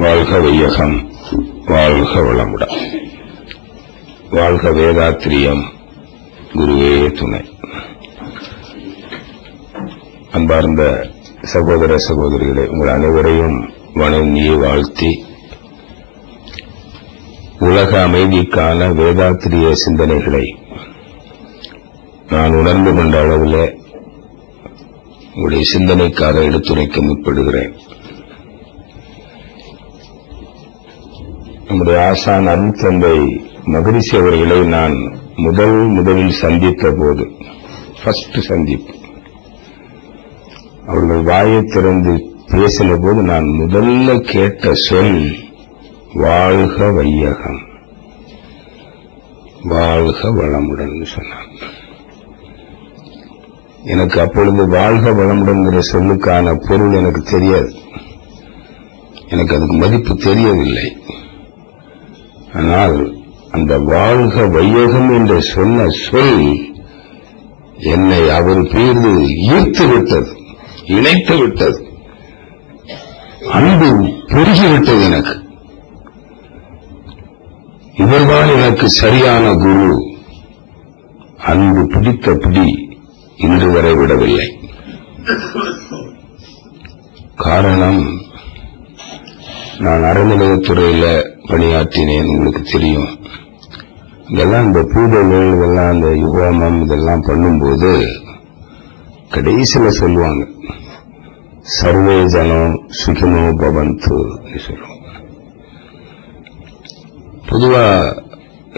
வாழ்க வையகம், வாழ்க வளமுடன், வாழ்க வேதாத்திரியம், குருவே துணை. அன்பார்ந்த சகோதர சகோதரிகளே, உங்கள் அனைவரையும் வணங்கி வாழ்த்தி உலக அமைதிக்கான வேதாத்திரிய சிந்தனைகளை நான் உணர்ந்து கொண்ட அளவில் உங்களுடைய சிந்தனைக்காக எடுத்துரைக்க முற்படுகிறேன். நம்முடைய ஆசான் அருள் தந்தை மகரிஷி அவர்களை நான் முதலில் சந்தித்த போது, ஃபர்ஸ்ட் சந்திப்பு, அவர்கள் வாயை திறந்து பேசின போது நான் முதல்ல கேட்ட சொல் வாழ்க வையகம், வாழ்க வளமுடன் சொன்னார். எனக்கு அப்பொழுது வாழ்க வளமுடன் சொல்லுக்கான பொருள் எனக்கு தெரியாது, எனக்கு அதுக்கு மதிப்பு தெரியவில்லை. ஆனால் அந்த வாழ்க வையகம் என்று சொன்ன சொல் என்னை அவர் பேர்ந்து ஈர்த்து விட்டது, இணைத்து விட்டது, அன்பு பெருகிவிட்டது. எனக்கு இவர்தான் எனக்கு சரியான குரு. அன்பு பிடித்த பிடி இன்று வரை விடவில்லை. காரணம், நான் அறநிலையத்துறையில பணியாற்றினேன், உங்களுக்கு தெரியும். இதெல்லாம் இந்த பூஜைகள், இதெல்லாம் இந்த யுகோமம் இதெல்லாம் பண்ணும்போது கடைசியில் சொல்லுவாங்க, சர்வே ஜனம் சுகினோ பவந்து சொல்லுவாங்க. பொதுவா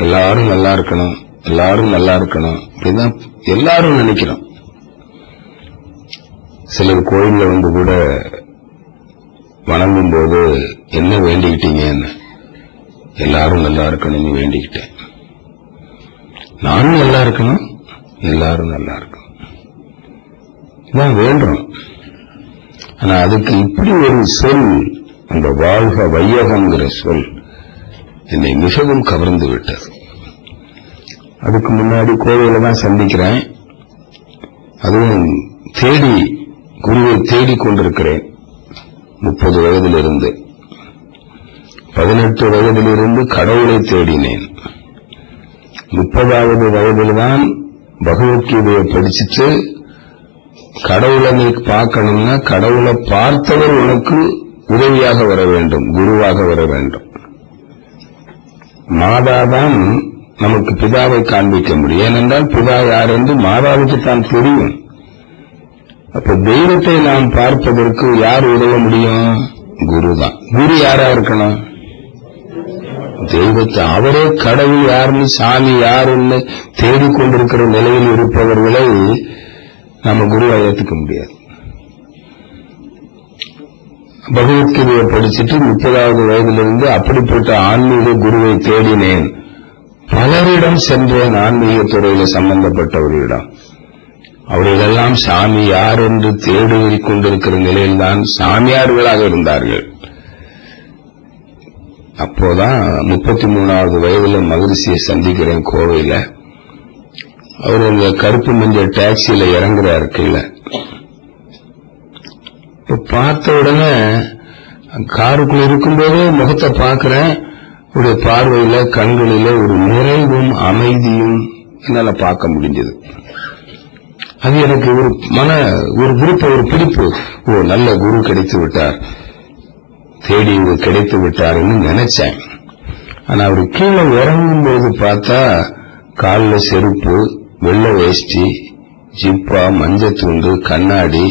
எல்லாரும் நல்லா இருக்கணும், எல்லாரும் நல்லா இருக்கணும் அப்படிதான் எல்லாரும் நினைக்கிறோம். சிலர் கோயில்ல வந்து கூட வணங்கும் போது என்ன வேண்டிக்கிட்டீங்கன்னு, எல்லாரும் நல்லா இருக்கணும்னு வேண்டிக்கிட்டேன். நானும் நல்லா இருக்கணும், எல்லாரும் நல்லா இருக்கணும் தான் வேண்டுறோம். ஆனா அதுக்கு இப்படி ஒரு சொல், அந்த வாழ்க வையகம்ங்கிற சொல் என்னை மிகவும் கவர்ந்து விட்டது. அதுக்கு முன்னாடி கோவில தான் சந்திக்கிறேன், அதுவும் குருவை தேடிக் கொண்டிருக்கிறேன். 30 வயதிலிருந்து 18 வயதிலிருந்து கடவுளை தேடினேன். 30வது வயதில்தான் பகவத்கீதையை படிச்சுட்டு, கடவுளை நீ பார்க்கணும்னா கடவுளை பார்த்தவர் உனக்கு உதவியாக வர வேண்டும், குருவாக வர வேண்டும். மாதாதான் நமக்கு பிதாவை காண்பிக்க முடியும். ஏனென்றால் பிதா யார் என்று மாதாவுக்கு தான் தெரியும். அப்ப தெய்வத்தை நாம் பார்ப்பதற்கு யார் உதவ முடியும்? குரு தான். குரு யாரா இருக்கணும்? தெய்வத்தை, அவரே கடவுள் யாருன்னு, சாமி யாருன்னு தேடிக்கொண்டிருக்கிற நிலையில் இருப்பவர்களை நம்ம குருவை ஏற்றுக்க முடியாது. பகவத்கீதையை படிச்சுட்டு 30வது வயதிலிருந்து அப்படிப்பட்ட ஆன்மீக குருவை தேடினேன். பலரிடம் சென்றேன், ஆன்மீக துறையில சம்பந்தப்பட்டவர்களிடம். அவர்களெல்லாம் சாமி யார் என்று தேடி கொண்டிருக்கிற நிலையில்தான் சாமியார்களாக இருந்தார்கள். அப்போதான் 33வது வயதுல மகரிஷியை சந்திக்கிறேன் கோவையில. அவர் அந்த கருப்பு மஞ்சள் டாக்ஸியில இறங்குறாரு கீழே. பார்த்த உடனே காருக்குள்ள இருக்கும்போதே முகத்தை பார்க்கிறேன். அவருடைய பார்வையில, கண்களில ஒரு நிறைவும் அமைதியும் என்னால பார்க்க முடிஞ்சது. அது எனக்கு ஒரு விருப்பம், ஒரு பிடிப்பு. ஓ, நல்ல குரு கிடைத்து விட்டார், தேடி கிடைத்து விட்டார்னு நினைச்சேன். ஆனா அவரு கீழே இறங்கும் போது பார்த்தா காலில் செருப்பு, வெள்ளை வேஷ்டி, ஜிப்பா, மஞ்சத்துண்டு, கண்ணாடி,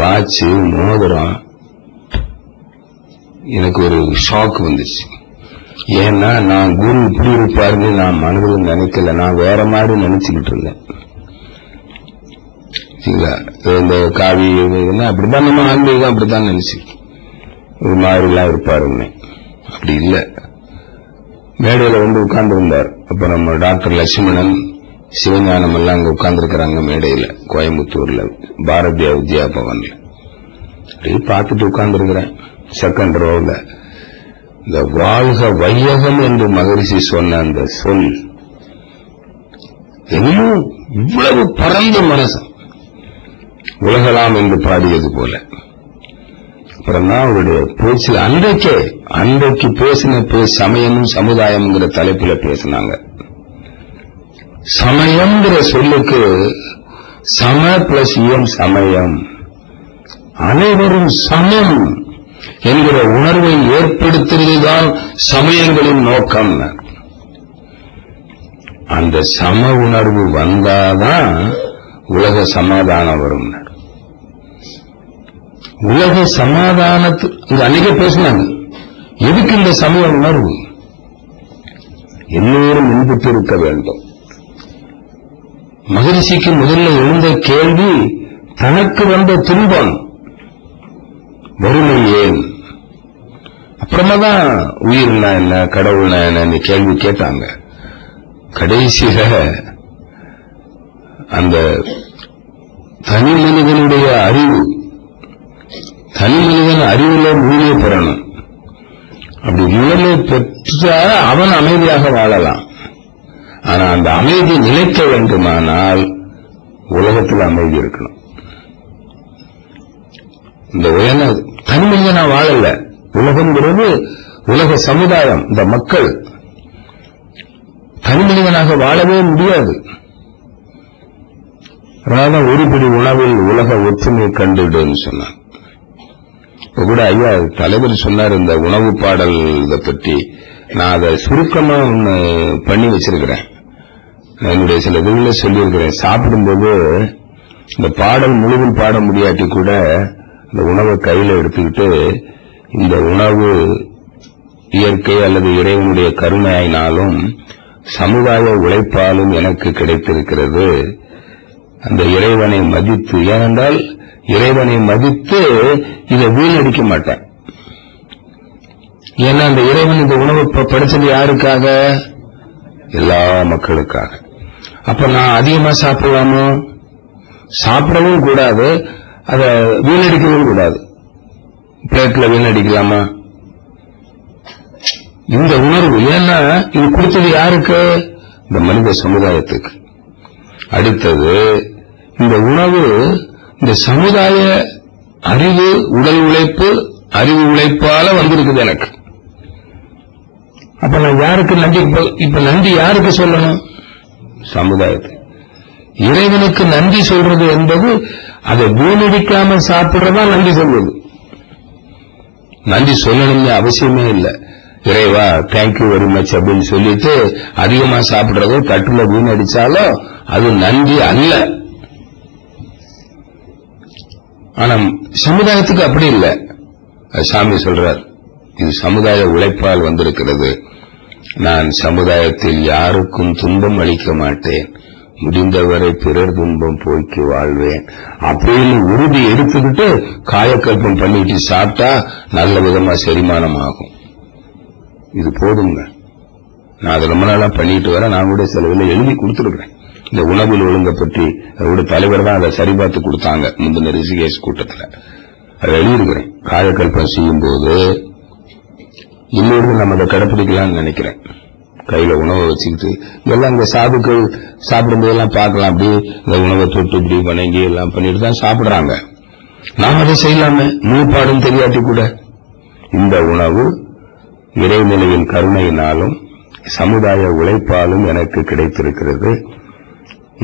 வாட்சு, மோதிரம். எனக்கு ஒரு ஷாக் வந்துச்சு. ஏன்னா நான் குரு இப்படி இருப்பாருன்னு நான் மனதில் நினைக்கல, நான் வேற மாதிரி நினைச்சுக்கிட்டு இருந்தேன். இந்த காவி அப்படித்தான் நம்ம ஆன்மீகம் அப்படித்தான் நினைச்சு ஒரு மாதிரிலாம் இருப்பாருன்னு. அப்படி இல்லை. மேடையில வந்து உட்கார்ந்து இருந்தார். அப்ப நம்ம டாக்டர் லட்சுமணன், சிவஞானம் எல்லாம் அங்க உட்கார்ந்து இருக்கிறாங்க மேடையில, கோயம்புத்தூர்ல பாரதிய வித்யா பவன்ல. அப்படி பார்த்துட்டு உட்கார்ந்து இருக்கிறேன் செகண்ட் ரோல. இந்த வாழ்க வையகம் என்று மகரிஷி சொன்ன அந்த சொல் இன்னும் இவ்வளவு பரந்த மனசம், உலகலாம் என்று பாடியது போல அப்புறம் தான் அவருடைய பேச்சில் அன்றைக்கு பேசின சமயமும் சமுதாயம்ங்கிற தலைப்புல பேசினாங்க. சமயம்ங்கிற சொல்லுக்கு சம பிளஸ் சமயம், அனைவரும் சமம் என்கிற உணர்வை ஏற்படுத்துவதுதான் சமயங்களின் நோக்கம். அந்த சம உணர்வு வந்தாதான் உலக சமாதானம் வரும். உலக சமாதானத்துக்கு அன்னைக்கே பேசினாங்க. எதுக்கு இந்த சமய உணர்வு? எல்லோரும் முன்புட்டு இருக்க வேண்டும். மகரிஷிக்கு முதல்ல எழுந்த கேள்வி, தனக்கு வந்த துன்பம் வறுமை ஏன்? அப்புறமா தான் உயிர்னா என்ன, கடவுள்னா என்ன கேள்வி கேட்டாங்க. கடைசியில அந்த தனி மனிதனுடைய அறிவு, தனி மனிதன் அறிவுல முழுமை பெறணும். அப்படி முழுமை பெற்றா அவன் அமைதியாக வாழலாம். ஆனா அந்த அமைதி நிலைக்க வேண்டுமானால் உலகத்தில் அமைதி இருக்கணும். இந்த தனி மனிதனா வாழல, உலகம்ங்கிறது உலக சமுதாயம், இந்த மக்கள் தனி மனிதனாக வாழவே முடியாது. அதனால ஒருபடி உணவில் உலக ஒற்றுமையை கண்டுடுன்னு சொன்னார். இப்ப கூட ஐயா தலைவர் சொன்னார் இந்த உணவு பாடல் இதை பற்றி. நான் அதை சுருக்கமா ஒண்ணு பண்ணி வச்சிருக்கிறேன். என்னுடைய சில இதுல சொல்லியிருக்கிறேன். சாப்பிடும்போது இந்த பாடல் முழுவதும் பாட முடியாட்டி கூட இந்த உணவை கையில எடுத்துக்கிட்டு, இந்த உணவு இயற்கை அல்லது இறைவனுடைய கருணையினாலும் சமுதாய உழைப்பாலும் எனக்கு கிடைத்திருக்கிறது. அந்த இறைவனை மதித்து, ஏனென்றால் இறைவனை மதித்து இதை வீணடிக்க மாட்டேன். ஏன்னா அந்த இறைவன் இந்த உணவை படைச்சது யாருக்காக? எல்லா மக்களுக்காக. அப்ப நான் அதிகமா சாப்பிடலாமோ? சாப்பிடவும் கூடாது, அதை வீணடிக்கவும் கூடாது. பிளேட்ல வீணடிக்கலாமா? இந்த உணர்வு, ஏன்னா இது கொடுத்தது யாருக்கு? இந்த மனித சமுதாயத்துக்கு. அடுத்தது இந்த உணவு இந்த சமுதாய அறிவு, உடல் உழைப்பு, அறிவு உழைப்பால வந்திருக்குது எனக்கு. அப்ப நான் யாருக்கு நன்றி? இப்ப நன்றி யாருக்கு சொல்லணும்? சமுதாயத்தை. இறைவனுக்கு நன்றி சொல்றது என்பது அதை வீணடிக்காம சாப்பிடுறதா நன்றி சொல்வது. நன்றி சொல்லணும்னு அவசியமே இல்லை. இறைவா தேங்க்யூ வெரி மச் அப்படின்னு சொல்லிட்டு அதிகமா சாப்பிடுறதோ தட்டுல வீணடிச்சாலும் அது நன்றி அல்ல. ஆனா சமுதாயத்துக்கு அப்படி இல்லை. சாமி சொல்றார், இது சமுதாய உழைப்பால் வந்திருக்கிறது. நான் சமுதாயத்தில் யாருக்கும் துன்பம் அளிக்க மாட்டேன், முடிந்தவரை பிறர் துன்பம் போக்கி வாழ்வேன் அப்படின்னு உறுதி எடுத்துக்கிட்டு காயக்கல்பம் பண்ணிட்டு சாப்பிட்டா நல்ல விதமா செரிமானம் ஆகும். இது போதுங்க. நான் அதை ரொம்ப நாளா பண்ணிட்டு வரேன். நான் கூட சில வேலை எழுதி கொடுத்துருக்கிறேன். இந்த உணவில் ஒழுங்க பற்றி அவருடைய தலைவர் தான் அதை சரிபார்த்து கொடுத்தாங்க முந்தின ரிஷிகேஷ் கூட்டத்தில். அதை எழுதியிருக்கிறேன். காயக்கல்பம் செய்யும் போது இன்னொரு நம்ம அதை கடைப்பிடிக்கலாம்னு நினைக்கிறேன். கையில உணவை வச்சுக்கிட்டு எல்லாம் இந்த சாதுக்கள் சாப்பிடும்போதெல்லாம் பார்க்கலாம். அப்படி இந்த உணவை தொட்டு இப்படி வணங்கி எல்லாம் பண்ணிட்டு தான் சாப்பிடுறாங்க. நாம் அதை செய்யலாமே, முழுப்பாடும் தெரியாட்டி கூட. இந்த உணவு இறைநிலையின் கருணையினாலும் சமுதாய உழைப்பாலும் எனக்கு கிடைத்திருக்கிறது.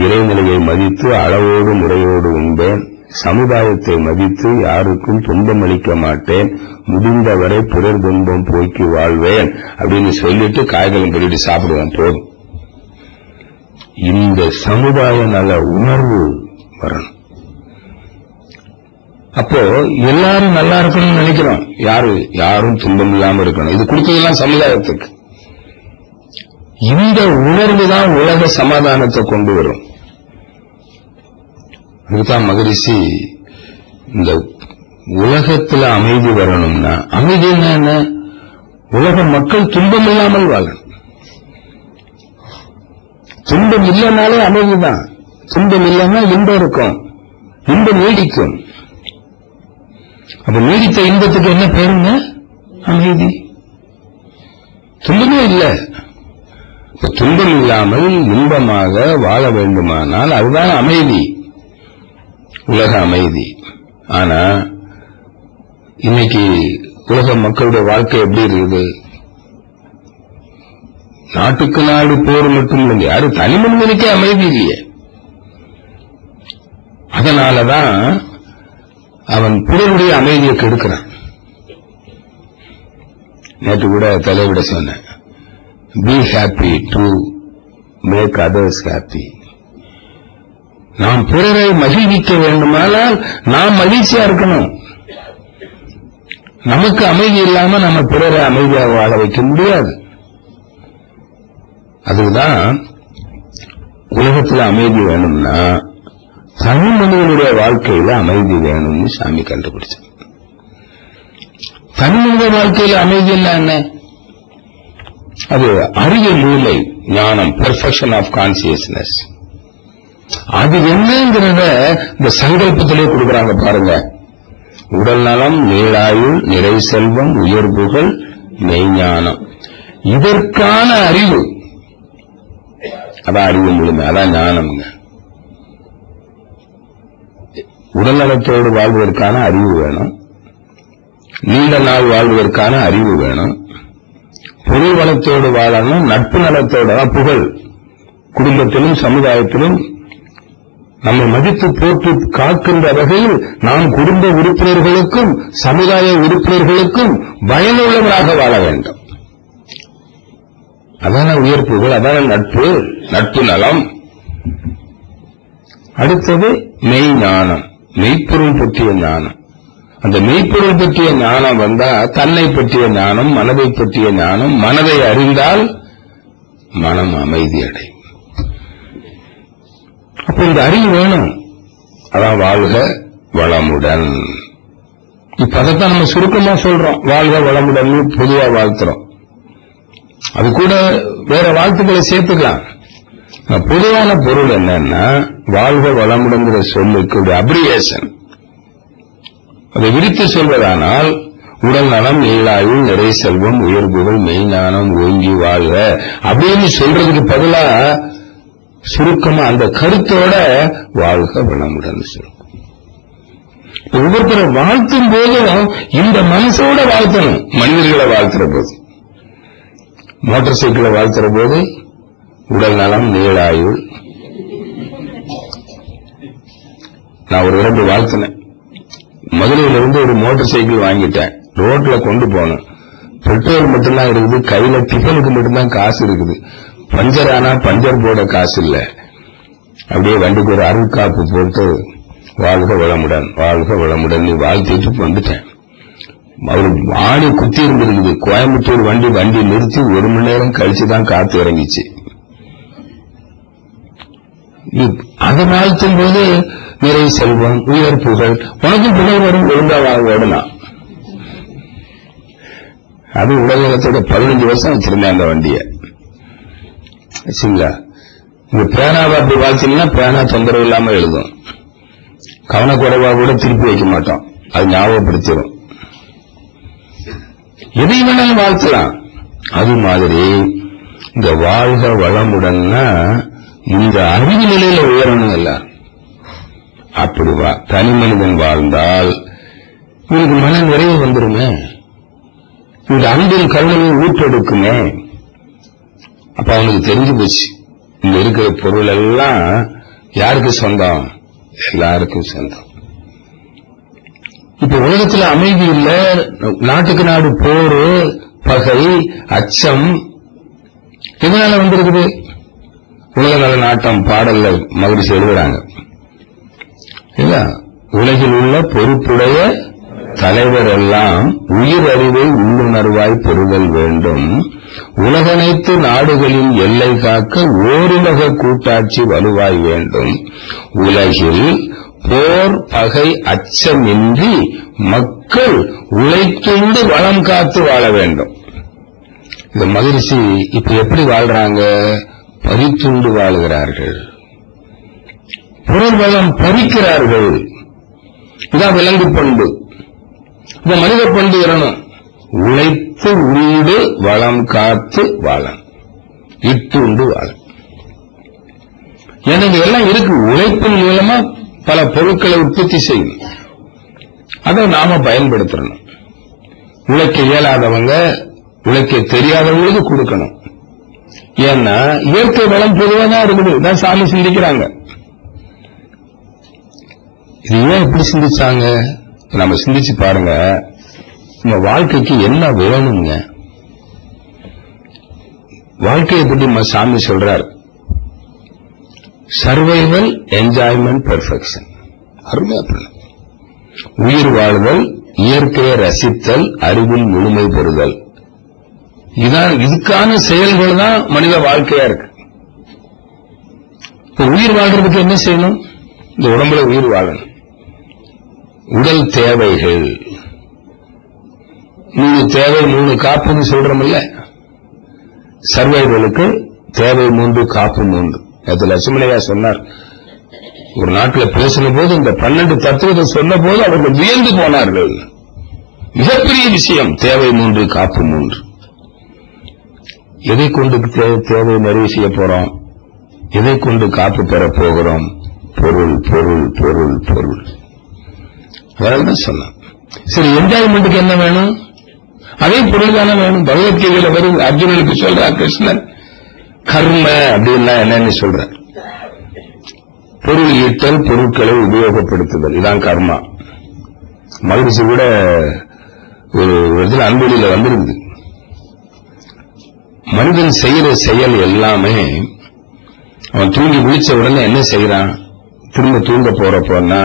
இறைநிலையை மதித்து அளவோடு முறையோடு உண்பேன். சமுதாயத்தை மதித்து யாருக்கும் துன்பம் அளிக்க மாட்டேன். முடிந்தவரை பிறர் துன்பம் போக்கி வாழ்வேன் அப்படின்னு சொல்லிட்டு காய்களும் பண்ணிட்டு சாப்பிடுவேன். போதும். இந்த சமுதாய நல உணர்வு வரணும். அப்போ எல்லாரும் நல்லா இருக்கணும்னு நினைக்கிறோம். யாரும் துன்பம் இல்லாம இருக்கணும். இது கொடுத்ததெல்லாம் சமுதாயத்துக்கு. இந்த உணர்வு தான் உலக சமாதானத்தை கொண்டு வரும். இதுதான் மகரிஷி இந்த உலகத்துல அமைதி வரணும்னா, அமைதி என்ன? உலக மக்கள் துன்பம் இல்லாமல் வாழணும். துன்பம் இல்லைனாலே அமைதிதான். துன்பம் இல்லைன்னா இன்பம் இருக்கும், இன்பம் நீடிக்கும். அப்ப நீடித்த இன்பத்துக்கு என்ன பேருங்க? அமைதி. துன்பமே இல்லை. துன்பம் இல்லாமல் இன்பமாக வாழ வேண்டுமானால் அதுதான் அமைதி, உலக அமைதி. ஆனா இன்னைக்கு உலக மக்களுடைய வாழ்க்கை எப்படி இருக்குது? நாட்டுக்கு நாடு போர் மட்டும் இல்லைங்க, யாரும் தனி மனிதனுக்கே அமைதி இல்லையே. அதனாலதான் அவன் பிறருடைய அமைதியை கெடுக்கிறான். நேற்று கூட தலைவிட சொன்னேன், be happy to make others happy. நாம் பிறரை மகிழ்விக்க வேண்டுமானால் நாம் மகிழ்ச்சியா இருக்கணும். நமக்கு அமைதி இல்லாம நம்ம பிறரை அமைதியாக வாழ வைக்க முடியாது. அதுதான் உலகத்தில் அமைதி வேணும்னா தனி மனிதனுடைய வாழ்க்கையில அமைதி வேணும்னு சாமி கண்டுபிடிச்சு. தனி மனித வாழ்க்கையில அமைதி என்ன? அது அறிய மூளை ஞானம், பெர்ஃபெக்ஷன் ஆஃப் கான்சியஸ்னஸ். அது என்னங்கிறத இந்த சங்கல்பத்திலே கொடுக்கறாங்க பாருங்க. உடல் நலம், நீளாயுள், நிறை செல்வம், உயர்வுகள், மெய்ஞானம். இதற்கான அறிவு, அதான் அறிவு முழுமை, அதான் ஞானம்ங்க. உடல் நலத்தோடு வாழ்வதற்கான அறிவு வேணும், நீண்ட நாள் வாழ்வதற்கான அறிவு வேணும், பொருள் வளத்தோடு வாழணும், நட்பு நலத்தோட புகழ், குடும்பத்திலும் சமுதாயத்திலும் நம்மை மதித்து போட்டு காக்கின்ற வகையில் நாம் குடும்ப உறுப்பினர்களுக்கும் சமுதாய உறுப்பினர்களுக்கும் பயனுள்ளவராக வாழ வேண்டும். அதான உயர்ப்புகள், அதான நட்பு, நட்பு நலம். அடுத்தது மெய் ஞானம், மெய்ப்பொருள் பற்றிய ஞானம். அந்த மெய்ப்பொருள் பற்றிய ஞானம் வந்தா தன்னை பற்றிய ஞானம், மனதை பற்றிய ஞானம். மனதை அறிந்தால் மனம் அமைதி அடையும். அப்ப இந்த அறிவு வேணும். அதான் வாழ்க வளமுடன். இப்ப அதைத்தான் நம்ம சுருக்கமா சொல்றோம், வாழ்க வளமுடன் பொதுவா வாழ்த்துறோம். அது கூட வேற வாழ்த்துக்களை சேர்த்துக்கலாம். பொதுவான பொருள் என்னன்னா, வாழ்க வளமுடங்கிற சொல்லுக்கு அப்ரிவேஷன். அதை விரித்து சொல்வதானால் உடல் நலம், நீளாயுள், நிறை செல்வம், உயர்வுகள், மெய்ஞானம், ஓங்கி வாழ்க அப்படின்னு சொல்றதுக்கு பதிலா சுருக்கமா அந்த கருத்தோட வாழ்க வளமுடன் சொல்லும். ஒவ்வொருத்தரை வாழ்த்தும் போதும் இந்த மனசோட வாழ்த்தணும். மனிதர்களை வாழ்த்துற போது, மோட்டார் சைக்கிளை வாழ்த்துற போது உடல் நலம், நீளாயுள். நான் ஒரு 2 வாழ்த்தினேன். மதுரையில இருந்து ஒரு மோட்டார் சைக்கிள் வாங்கிட்டேன். ரோட்ல கொண்டு போனேன். பெட்ரோல் மட்டும்தான் இருக்குது, கையில டிஃபனுக்கு மட்டும்தான் காசு இருக்குது. பஞ்சர் ஆனா பஞ்சர் போட காசு இல்ல. அப்படியே வண்டிக்கு ஒரு அருள்காப்பு போட்டு வாழ்க வளமுடன், வாழ்க வளமுடன் வாழ்த்திட்டு வந்துட்டேன். அவரு ஆணி குத்தி இருந்திருக்குது. கோயம்புத்தூர் வண்டி நிறுத்தி 1 மணி நேரம் கழிச்சுதான் காத்து இறங்கிச்சு. அதை வாழ்த்தும் போது நிறை செல்வம், உயர் புகழ், உனக்கும் புகழ் வரும், ஒழுங்கா ஓடலாம். அது உலகத்தோட 15 வருஷம் வச்சிருந்தேன் அந்த வண்டிய. சரிங்களா? இந்த பேனாவை அப்படி வாழ்த்தீங்கன்னா பேனா தொந்தரவு இல்லாம எழுதும். கவனக்குறைவா கூட திருப்பி வைக்க மாட்டோம், அது ஞாபகப்படுத்திடும். எதை வேணாலும் வாழ்த்தலாம். அது மாதிரி இந்த வாழ்க வளமுடன்னா இந்த அறிவு நிலையில உயரணும் எல்லாரும். அப்படி தனி மனிதன் வாழ்ந்தால் இவனுக்கு மன நிறைவு வந்துருமே, இந்த அன்பின் கருணையை ஊற்றெடுக்குமே. அப்ப அவனுக்கு தெரிஞ்சு போச்சு, இங்க இருக்கிற பொருள் எல்லாம் யாருக்கு சொந்தம்? எல்லாருக்கும் சொந்தம். இப்ப உலகத்துல அமைதி இல்ல, நாட்டுக்கு நாடு போர், பகை, அச்சம். எதனால வந்திருக்குது? உலக நல நாட்டம் பாடல்ல மகிழ்ச்சி எழுதுறாங்க இல்ல, உலகில் உள்ள பொறுப்புடைய தலைவர் எல்லாம் உயிர் அறிவை உள்ளுணர்வாய் பெறுதல் வேண்டும். உலகனைத்து நாடுகளின் எல்லை காக்க ஓருலக கூட்டாட்சி வலுவாய் வேண்டும். உலகில் போர், பகை, அச்சமின்றி மக்கள் உழைத்துண்டு வளம் காத்து வாழ வேண்டும். இந்த மகிழ்ச்சி இப்ப எப்படி வாழ்றாங்க? பறித்துண்டு வாழ்கிறார்கள், பொருள் வளம் பறிக்கிறார்கள். இதான் விலங்கு பண்பு. இந்த மனித பண்பு வரணும். உழைத்து உண்டு வளம் காத்து வாழம், இட்டு உண்டு வாழம். எனக்கு எல்லாம் இருக்கு. உழைப்பின் மூலமா பல பொருட்களை உற்பத்தி செய்யணும், அதை நாம பயன்படுத்தணும். உழைக்க இயலாதவங்க, உழைக்க தெரியாதவங்களுக்கு கொடுக்கணும். ஏன்னா இயற்கை வளம் பொதுவாக தான் இருக்குது. தான் சாமி சிந்திக்கிறாங்க. இது ஏன் இப்படி சிந்திச்சாங்க? நம்ம சிந்திச்சு பாருங்க. நம்ம வாழ்க்கைக்கு என்ன வேணுங்க? வாழ்க்கையை பற்றி சாமி சொல்றார், சர்வைவல், என்ஜாய்மெண்ட், பெர்ஃபெக்ஷன். அருமையா பண்ண உயிர் வாழ்தல், இயற்கையை ரசித்தல், அறிவில் முழுமை பெறுதல். இதுக்கான செயல்கள் தான் மனித வாழ்க்கையா இருக்கு. இப்ப உயிர் வாழ்றதுக்கு என்ன செய்யணும்? இந்த உடம்புல உயிர் வாழணும். உடல் தேவைகள் 3 தேவை 3 காப்புன்னு சொல்றோம்ல. சர்வைவலுக்கு தேவை 3, காப்பு 3. அது லட்சுமணையா சொன்னார். ஒரு நாட்டில் பேசின போது இந்த 12 தத்துவத்தை சொன்ன போது அவர்கள் வியந்து போனார்கள். மிகப்பெரிய விஷயம். தேவை 3, காப்பு 3. எதை கொண்டு தேவை நிறைவு செய்ய போறோம்? எதை கொண்டு காப்பு பெற போகிறோம்? பொருள், பொருள், பொருள், பொருள். அதனால்தான் சொன்னான். சரி, என்ஜாய்மெண்ட்டுக்கு என்ன வேணும்? அதே பொருள் தானே வேணும். பகவத்கீதையில வரும் அர்ஜுனனுக்கு சொல்ற கிருஷ்ணன் கர்ம அப்படின்னா என்னன்னு சொல்ற, பொருள் ஈட்டல், பொருட்களை உபயோகப்படுத்துதல், இதான் கர்மா. மகிழ்ச்சி கூட ஒரு இடத்துல அன்பொழியில வந்திருக்குது. மனிதன் செய்யற செயல் எல்லாமே அவன் தூங்கி விழிச்ச உடனே என்ன செய்யறான்? திரும்ப தூங்க போறப்போன்னா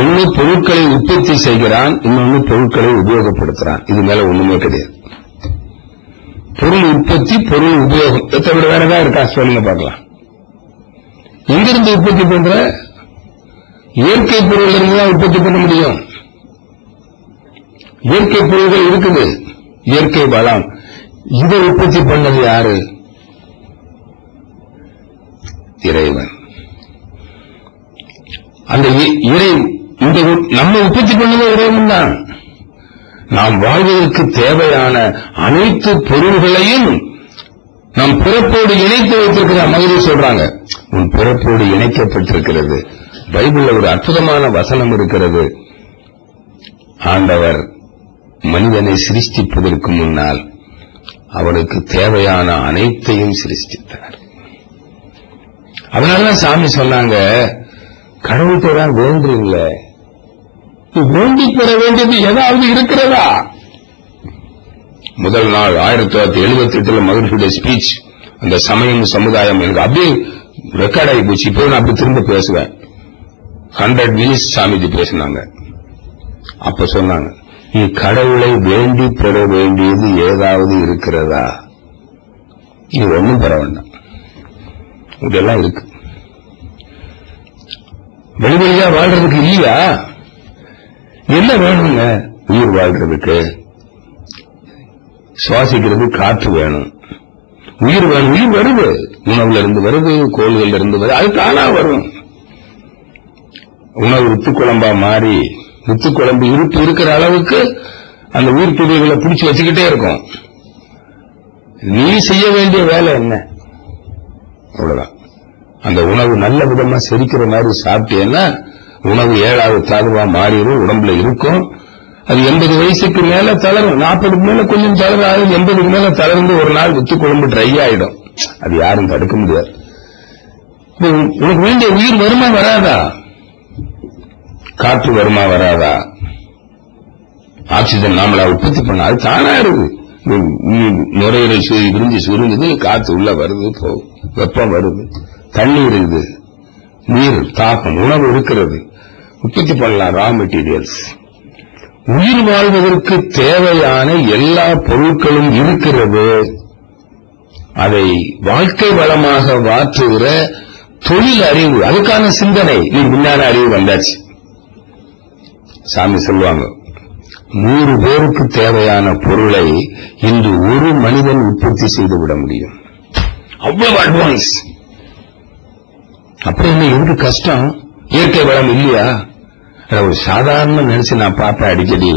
ஒன்னு பொருட்களை உற்பத்தி செய்கிறான், இன்னொன்னு பொருட்களை உபயோகப்படுத்துறான். இது மேல ஒண்ணுமே கிடையாது. பொருள் உற்பத்தி, பொருள் உபயோகம், இதை விட வேற ஏதாவது இருக்கா? சொல்லுங்க பார்க்கலாம். எங்கிருந்து உற்பத்தி பண்ற? இயற்கை பொருள் இருந்தால் உற்பத்தி பண்ண முடியும். இயற்கை பொருள்கள் இருக்குது, இயற்கை வளம். இதை உற்பத்தி பண்ணது யாரு? இறைவன். அந்த இந்த நம்ம உற்பத்தி பண்ணது இறைவன் தான். நாம் வாழ்வதற்கு தேவையான அனைத்து பொருள்களையும் நாம் பிறப்போடு இணைத்து வைத்திருக்கிற மகிழ்ச்சி சொல்றாங்க. உன் பிறப்போடு இணைக்கப்பட்டிருக்கிறது. பைபிள்ல ஒரு அற்புதமான வசனம் இருக்கிறது. ஆண்டவர் மனிதனை சிருஷ்டிப்பதற்கு முன்னால் அவனுக்கு தேவையான அனைத்தையும் சிருஷ்டித்தார். அதனாலதான் சாமி சொன்னாங்க, கடவுள்கிட்ட தான் வேண்டுறீங்களே, வேண்டி பெற வேண்டியது ஏதாவது இருக்கிறதா? முதல் நாள் 1978 மகிழ்ச்சியுடைய ஸ்பீச், அந்த சமயம் சமுதாயம் எனக்கு அப்படியே ரெக்கார்ட் ஆகி போச்சு. இப்போ நான் அப்படி திரும்ப பேசுவேன். 100 minutes சாமிஜி பேசினாங்க. அப்ப சொன்னாங்க, நீ கடவுளை வேண்டி பெற வேண்டியது ஏதாவது இருக்கிறதா? இது ஒன்றும் பெற வேண்டாம், இதெல்லாம் இருக்கு. வெளிவெளியா வாழ்றதுக்கு இல்லையா? என்ன வேணுங்க? உயிர் வாழ்றதுக்கு சுவாசிக்கிறது காற்று வேணும், உயிர் வேணும். உயிர் வருது, உணவுல இருந்து வருது, கோள்கள் இருந்து வருது, அது தானா வரும். உணவு வித்துக்குழம்பா மாறி வித்துக்குழம்பு இருப்பு இருக்கிற அளவுக்கு அந்த உயிர் துறைகளை பிடிச்சு வச்சுக்கிட்டே இருக்கும். நீ செய்ய வேண்டிய வேலை என்ன? அவ்வளவுதான். அந்த உணவு நல்ல விதமா செரிக்கிற மாதிரி சாப்பிட்டேன்னா உணவு 7வது தாதுவா மாறிடும், உடம்புல இருக்கும். அது 80 வயசுக்கு மேல தளரும், 40க்கு மேல கொஞ்சம் தளராது, 80க்கு மேல தளர்ந்து ஒரு நாள் வித்து குழம்பு ட்ரை ஆயிடும். அது யாரும் தடுக்க முடியாது. உனக்கு வேண்டிய உயிர் வருமா வராதா? காற்று வருமா வராதா? ஆக்சிஜன் நாமளா உற்பத்தி பண்ண, அது தானா இருக்கு. நுரையீரல் விரிஞ்சு சுருங்குது, காற்று உள்ள வருது, போகும், வெப்பம் வருது, தண்ணீர் இருக்குது, நீர், தாக்கம், உணவு இருக்கிறது, உற்பத்தி பண்ணலாம். Raw materials. உயிர் வாழ்வதற்கு தேவையான எல்லா பொருட்களும் இருக்கிறது. அதை வாழ்க்கை வளமாக மாற்றுகிற தொழில் அறிவு, அதுக்கான சிந்தனை, விஞ்ஞான அறிவு வந்தாச்சு. சாமி சொல்லுவாங்க, 100 பேருக்கு தேவையான பொருளை இன்று ஒரு மனிதன் உற்பத்தி செய்து விட முடியும். அவ்வளவு அட்வான்ஸ். அப்புறம் என்ன, எதுக்கு கஷ்டம்? இயற்கை வளம் இல்லையா? ஒரு சாதாரண நினைச்சு நான் பார்ப்பேன் அடிக்கடி,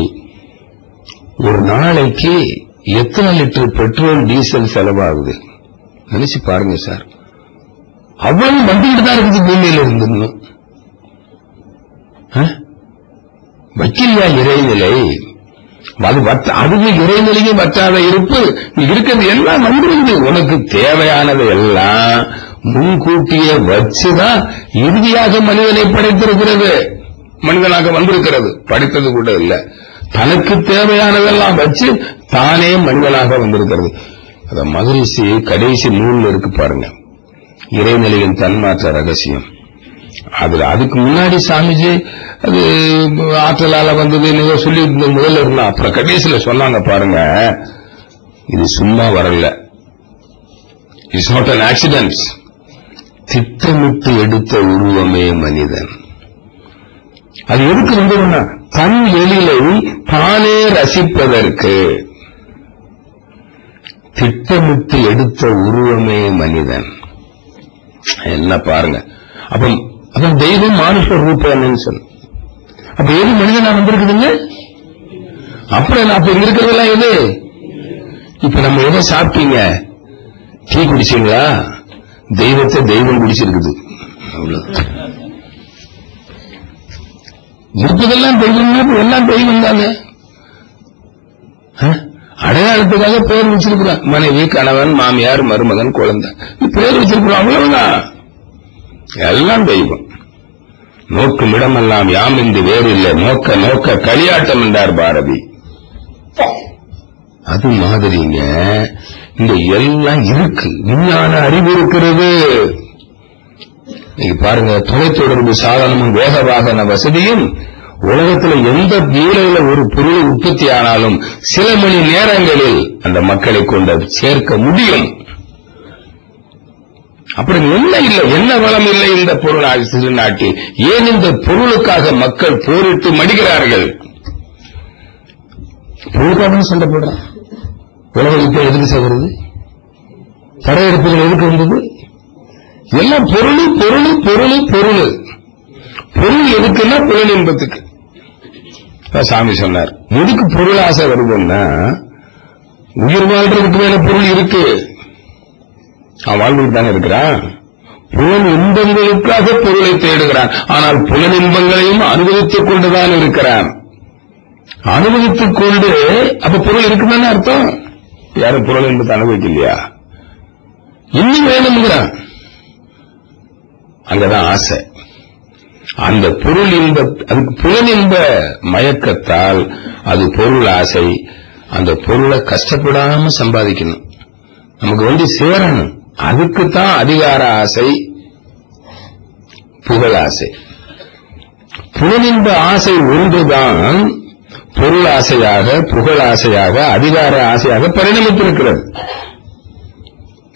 ஒரு நாளைக்கு எத்தனை லிட்டர் பெட்ரோல் டீசல் செலவாகுது நினைச்சு பாருங்க சார். அவ்வளவு வந்துகிட்டு தான் இருக்குது பூமியில இருந்து. வைக்கலையா இறைநிலை? அதுவே இறைநிலையும் வற்றாத இருப்பு. நீ இருக்கிறது எல்லாம் வந்துருக்குது. உனக்கு தேவையானதை எல்லாம் முன்கூட்டியே வச்சுதான் இறுதியாக மனிதனை படைத்திருக்கிறது, மனிதனாக வந்திருக்கிறது. படித்தது கூட இல்ல, தனக்கு தேவையானதெல்லாம் வச்சு தானே மனிதனாக வந்திருக்கிறது. அத மகரிஷி கடைசி நூல்ல இருக்கு பாருங்க, இறைநிலையின் தன்மாற்ற ரகசியம். அதுக்கு முன்னாடி சாமிஜி அது ஆற்றலால வந்தது சொல்லி முதல்ல இருந்தா, அப்புறம் கடைசியில சொன்னாங்க பாருங்க, இது சும்மா வரல, இட்ஸ் நாட் an accident. திட்டமிட்டு எடுத்த உருவமே மனிதன். அது எதுக்கு வந்ததுன்னா தன் எழிலை தானே ரசிப்பதற்கு திட்டமிட்டு எடுத்த உருவமே மனிதன். என்ன பாருங்க, அப்ப தெய்வம் மானுஷ ரூபன்னு சொன்ன, அப்ப எது மனிதனா வந்திருக்குதுங்க? அப்புறம் அப்ப இருக்கிறதெல்லாம் எது? இப்ப நம்ம எதை சாப்பிட்டீங்க? டீ குடிச்சீங்களா? தெய்வத்தை தெய்வம் குடிச்சிருக்குது. அவ்வளவு இருப்பதெல்லாம் தெய்வம், எல்லாம் தெய்வம் தானே. அடையாளத்துக்காக பேர் வச்சிருக்கிறான், மனைவி, கணவன், மாமியார், மருமகன், குழந்தை, பேர் வச்சிருக்கிறோம், அவ்வளவுதான். எல்லாம் தெய்வம். நோக்கும் இடமெல்லாம் யாம் என்று வேறு இல்லை, நோக்க நோக்க களியாட்டம் என்றார் பாரதி. அது மாதிரிங்க இந்த எல்லாம் இருக்கு, விஞ்ஞான அறிவு இருக்கிறது. நீங்க பாருங்க, தொலைத்தொடர்பு சாதனமும் வேக வாகன வசதியும் உலகத்தில் எந்த மூலையில ஒரு பொருள் உற்பத்தி ஆனாலும் சில மணி நேரங்களில் அந்த மக்களை கொண்டு சேர்க்க முடியும். அப்புறம் என்ன இல்லை, என்ன வளம் இல்லை இந்த பொருள் திருநாட்டில்? ஏன் இந்த பொருளுக்காக மக்கள் போரிட்டு மடிகிறார்கள்? பொருளுக்காக சண்டை போடுறான். உலகம் இப்ப எதுக்கு செய்கிறது? படையெடுப்புகள் எதுக்கு வந்தது? எல்லாம் பொருள் பொருள் பொருள் பொருள். பொருள் எதுக்குன்னா பொருள் இன்பத்துக்கு. சாமி சொன்னார், எதுக்கு பொருள் ஆசை வருதுன்னா, உயிர் வாழ்றதுக்கு மேல பொருள் இருக்கு, அவன் வாழ்ந்துட்டு தானே இருக்கிறான். புலன் இன்பங்களுக்காக பொருளை தேடுகிறான். ஆனால் புலன் இன்பங்களையும் அனுபவித்துக் கொண்டுதான் இருக்கிறான். அனுபவித்துக் கொண்டு அப்ப பொருள் இருக்குன்னு அர்த்தம். யாரும் பொருள் இன்பத்தை அனுபவிக்கலையா? இன்னும் வேணுங்கிறான். அங்கதான் ஆசை. அந்த பொருள் இன்ப, அதுக்கு புலன் இன்ப மயக்கத்தால் அது பொருள் ஆசை. அந்த பொருளை கஷ்டப்படாம சம்பாதிக்கணும், நமக்கு சேரணும். அதுக்குத்தான் அதிகார ஆசை, புகழ் ஆசை. புலனின்ப ஆசை ஒன்றுதான் பொருள் ஆசையாக, புகழ் ஆசையாக, அதிகார ஆசையாக பரிணமித்திருக்கிறது.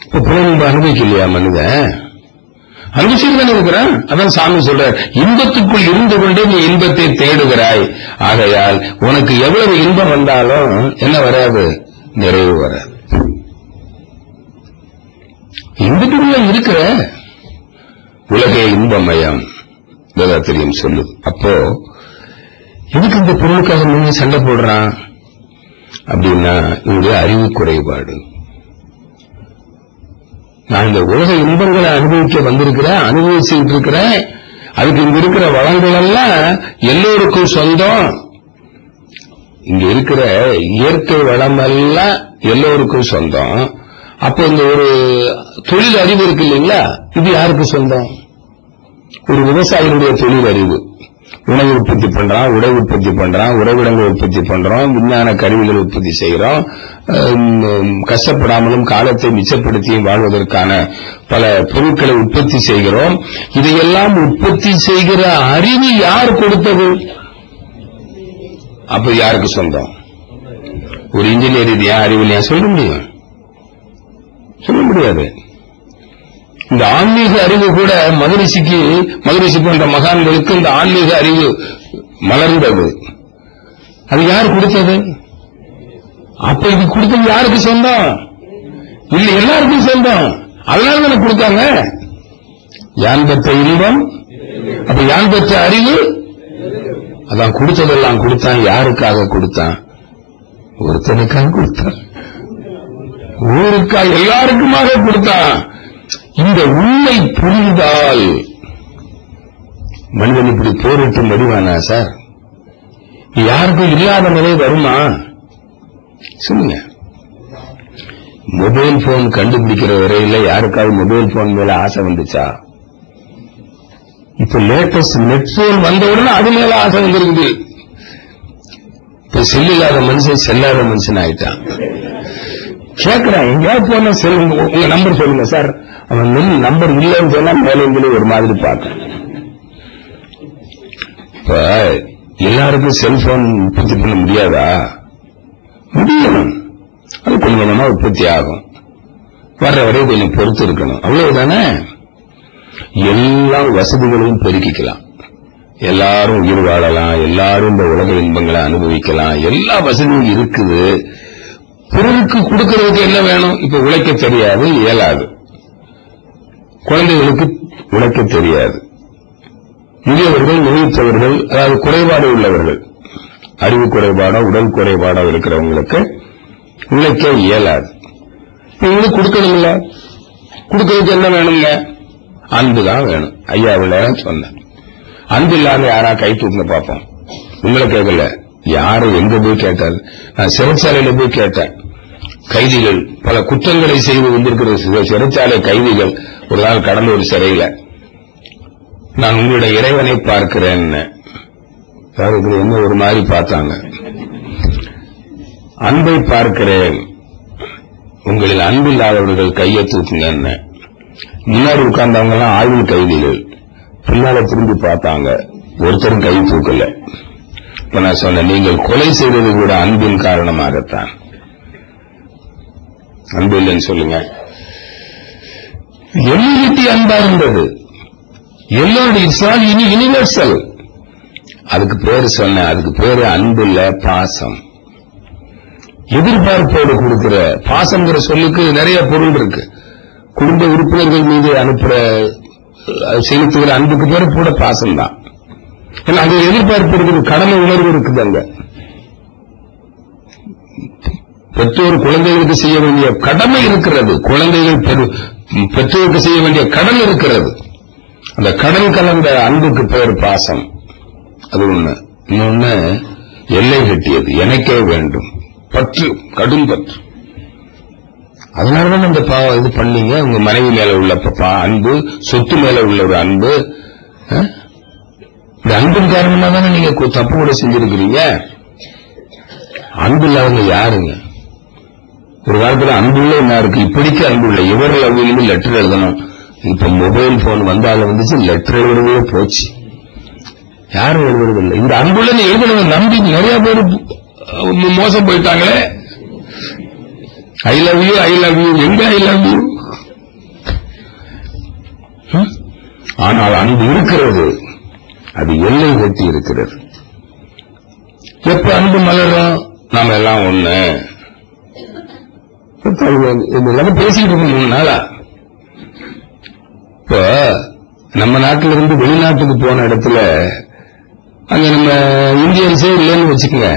இப்ப புலனின்ப அனுபவிக்கலையா மனிதன்? அனுபவிச்சுட்டு தானே இருக்கிறான். அதான் சாமி சொல்ற, இன்பத்துக்குள் இருந்து கொண்டே நீ இன்பத்தை தேடுகிறாய். ஆகையால் உனக்கு எவ்வளவு இன்பம் வந்தாலும் என்ன வராது? நிறைவு வராது. இன்பத்துக்குள்ள இருக்கிற உலகே இன்பமயம் தெரியும் சொல்லுது. அப்போ எதுக்கு இந்த பொருளுக்காக நீங்க சண்டை போடுறான் அப்படின்னா, இவருடைய அறிவு குறைபாடு. நான் இந்த உலக இன்பங்களை அனுபவிக்க வந்திருக்கிறேன், அனுபவிச்சுட்டு இருக்கிறேன். அதுக்கு இங்க இருக்கிற வளங்கள் எல்லாம் எல்லோருக்கும் சொந்தம். இங்க இருக்கிற இயற்கை வளம் எல்லாம் எல்லோருக்கும் சொந்தம். அப்ப இந்த ஒரு தொழில் அறிவு இருக்கு இல்லைங்களா, இது யாருக்கு சொந்தம்? ஒரு விவசாயிகளுடைய தொழில் அறிவு. உணவு உற்பத்தி பண்றான், உடை உற்பத்தி பண்றான், உறைவிடங்கள் உற்பத்தி பண்றோம், விஞ்ஞான கருவிகள் உற்பத்தி செய்கிறோம், கஷ்டப்படாமலும் காலத்தை மிச்சப்படுத்தியும் வாழ்வதற்கான பல பொருட்களை உற்பத்தி செய்கிறோம். இதையெல்லாம் உற்பத்தி செய்கிற அறிவு யார் கொடுத்தது? அப்ப யாருக்கு சொந்தம்? ஒரு இன்ஜினியர் இது ஏன் அறிவு சொல்ல முடியும்? சொல்ல முடியாது. இந்த ஆன்மீக அறிவு கூட மகரிஷி போன்ற மகான்களுக்கு இந்த ஆன்மீக அறிவு மலர்ந்தது. அது யார் கொடுத்தது? அப்ப இது கொடுத்தது யாருக்கு சொந்தம்? இல்ல, எல்லாருக்கும் சொந்தம். அதனால தானே கொடுத்தாங்க. யான் பெற்ற இன்பம், அப்ப யான் பெற்ற அறிவு, அதான் கொடுத்ததெல்லாம் கொடுத்தான். யாருக்காக கொடுத்தான்? ஒருத்தனுக்காக கொடுத்தான், ஊருக்காக, எல்லாருக்குமாக கொடுத்தான். இந்த உண்மை புரிந்தால் மனிதன் இப்படி போரிட்டு மடிவானா சார்? யாருக்கும் இல்லாத நிலை வருமா? சொல்லுங்க. மொபைல் போன் கண்டுபிடிக்கிற வரையில யாருக்காவது மொபைல் போன் மேல ஆசை வந்துச்சா? இப்ப லேட்டஸ்ட் நெட் போன் வந்த உடனே அது மேல ஆசை வந்துருக்குது. இப்ப செல்லாத மனுஷன் செல்லாத மனுஷன் ஆயிட்டான். கேட்கிறான், எங்கேயாவது போனா சொல்லுங்க, உங்க நம்பர் சொல்லுங்க சார். அவன் நம்பர் இல்லைன்னு சொன்னா மேலே ஒரு மாதிரி பார்க்க. இப்ப எல்லாருக்கும் செல்போன் உற்பத்தி பண்ண முடியாதா? முடியும். அது கொஞ்சம் கொஞ்சமா உற்பத்தி ஆகும். வர்ற வரை கொஞ்சம் பொறுத்து இருக்கணும், அவ்வளவுதானே. எல்லா வசதிகளையும் பெருக்கிக்கலாம், எல்லாரும் உயிர் வாழலாம், எல்லாரும் இந்த உலக இன்பங்களை அனுபவிக்கலாம், எல்லா வசதியும் இருக்குது. பிறருக்கு கொடுக்கிறதுக்கு என்ன வேணும்? இப்ப உழைக்க தெரியாது, இயலாது. குழந்தைகளுக்கு உழைக்க தெரியாது. முதியவர்கள், நோய்த்தவர்கள், அதாவது குறைபாடு உள்ளவர்கள், அறிவு குறைபாடோ உடல் குறைபாடோ இருக்கிறவங்களுக்கு உழைக்க இயலாது. இவங்களுக்கு கொடுக்கணும் இல்ல, கொடுக்கறதுக்கு என்ன வேணுங்க? அன்புதான் வேணும். ஐயாவில் சொன்ன அன்பு இல்லாத யாரா கை தூக்க பார்ப்போம். உங்களை கேட்கல, யாரு எங்க போய் கேட்டாரு? நான் சிறைச்சாலையில போய் கேட்டேன். கைதிகள் பல குற்றங்களை செய்து வந்திருக்கிற சிறைச்சாலை கைதிகள் ஒரு நாள் கடலூர் சிறையில, நான் உங்களுடைய இறைவனை பார்க்கிறேன். என்ன ஒரு மாதிரி பார்த்தாங்க. அன்பை பார்க்கிறேன், உங்களில் அன்பு இல்லாதவர்கள் கையை தூக்குங்க. முன்னாடி உட்கார்ந்தவங்க எல்லாம் ஆயுள் கைதிகள். பின்னால திரும்பி பார்த்தாங்க, ஒருத்தரும் கை தூக்கல. இப்ப நான் சொன்னேன், நீங்கள் கொலை செய்தது கூட அன்பின் காரணமாகத்தான். அன்பு இல்லைன்னு சொல்லுங்க. எல்லிட்டி அன்பா இருந்தது. எல்லோருடைய யூனிவர்சல். அதுக்கு பேரு சொன்ன, அதுக்கு பேரு அன்பு இல்ல, பாசம். எதிர்பார்ப்போடு கொடுக்கிற பாசம்ங்கிற சொல்லுக்கு நிறைய பொருள் இருக்கு. குடும்ப உறுப்பினர்கள் மீது அனுப்புற செலுத்துகிற அன்புக்கு பேரு கூட பாசம் தான். ஏன்னா அங்க எதிர்பார்ப்பு இருக்குது, கடமை உணர்வு இருக்குது. அங்க பெற்றோர் குழந்தைகளுக்கு செய்ய வேண்டிய கடமை இருக்கிறது, குழந்தைகள் பெற்றோருக்கு செய்ய வேண்டிய கடன் இருக்கிறது. அந்த கடன் கலந்த அன்புக்கு பேர் பாசம். அது ஒண்ணு. இன்னொன்னு எல்லை கட்டியது, எனக்கே வேண்டும், பற்று, கடும் பற்று. அதனாலதான் அந்த இது பண்ணீங்க. உங்க மனைவி மேல உள்ள அன்பு, சொத்து மேல உள்ள ஒரு அன்பு. இந்த அன்பின் காரணமா தானே நீங்க தப்பு கூட செஞ்சிருக்கிறீங்க. அன்பு இல்லாதவங்க யாருங்க? ஒரு காலத்துல அன்புள்ள என்ன இருக்கு, இப்படிக்கு அன்புள்ள இவர் லவ்விலுமே லெட்டர் எழுதணும். இப்ப மொபைல் போன் வந்தால வந்துச்சு, லெட்டர் எழுதுறதே போச்சு, யாரும் எழுதுறதில்லை. இந்த அன்புள்ள நீ எழுதுறத நம்பி நிறைய பேர் மோசம் போயிட்டாங்களே. I love you, I love you, எங்க ஐ லவ் யூ? ஆனால் அன்பு இருக்கிறது, அது எல்லை கட்டி இருக்கிறது. எப்ப அன்பு மலரும்? நாம எல்லாம் ஒண்ணு. பேசிக்கிட்டு இருக்கோம் 3 நாளா. இப்ப நம்ம நாட்டில இருந்து வெளிநாட்டுக்கு போன இடத்துல அங்க நம்ம இந்தியன்ஸே இல்லைன்னு வச்சுக்கோங்க,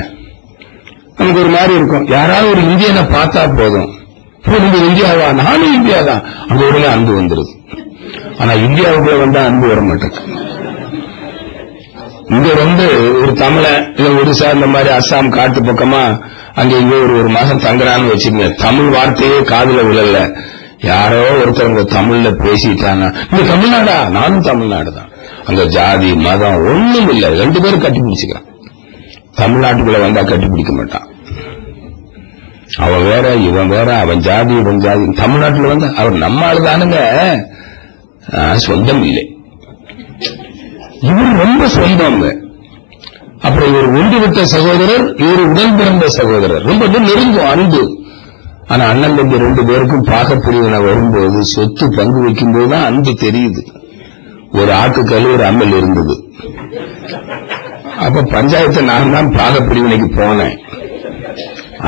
நமக்கு ஒரு மாதிரி இருக்கும். யாராவது ஒரு இந்தியனை பார்த்தா போதும், நீங்க இந்தியாவா? நானும் இந்தியா தான். அங்க உடனே அன்பு வந்துருது. ஆனா இந்தியாவுக்குள்ள வந்தா அன்பு வர மாட்டேங்குது. இங்க வந்து ஒரு தமிழ இல்ல ஒடிசா இந்த மாதிரி அஸ்ஸாம் காட்டு பக்கமா அங்க இங்க ஒரு மாசம் தங்குறான்னு வச்சுக்கோங்க, தமிழ் வார்த்தையே காதுல விழல. யாரோ ஒருத்தவங்க தமிழ்ல பேசிட்டானா, இந்த தமிழ்நாடா? நானும் தமிழ்நாடு தான். அங்க ஜாதி மதம் ஒண்ணும் இல்ல, 2 பேரும் கட்டி பிடிச்சுக்கிறான். தமிழ்நாட்டுக்குள்ள வந்தா கட்டி பிடிக்க மாட்டான். அவன் வேற இவன் வேற, அவன் ஜாதி இவன் ஜாதி. தமிழ்நாட்டுல வந்து அவர் நம்ம ஆளுதானுங்க, சொந்தம் இல்லை. இவர் ரொம்ப சொந்தம். அப்புறம் இவர் ஒன்று விட்ட சகோதரர், இவர் உடன் பிறந்த சகோதரர், ரொம்ப நெருங்கும் அன்பு. ஆனா அண்ணன் தம்பி 2 பேருக்கும் பாகப்பிரிவினை வரும்போது, சொத்து பங்கு வைக்கும் போதுதான் அன்பு தெரியுது. ஒரு ஆட்டுக்கல் ஒரு அம்மல் இருந்தது. அப்ப பஞ்சாயத்து நான் தான் பாகப்பிரிவினைக்கு போனேன்.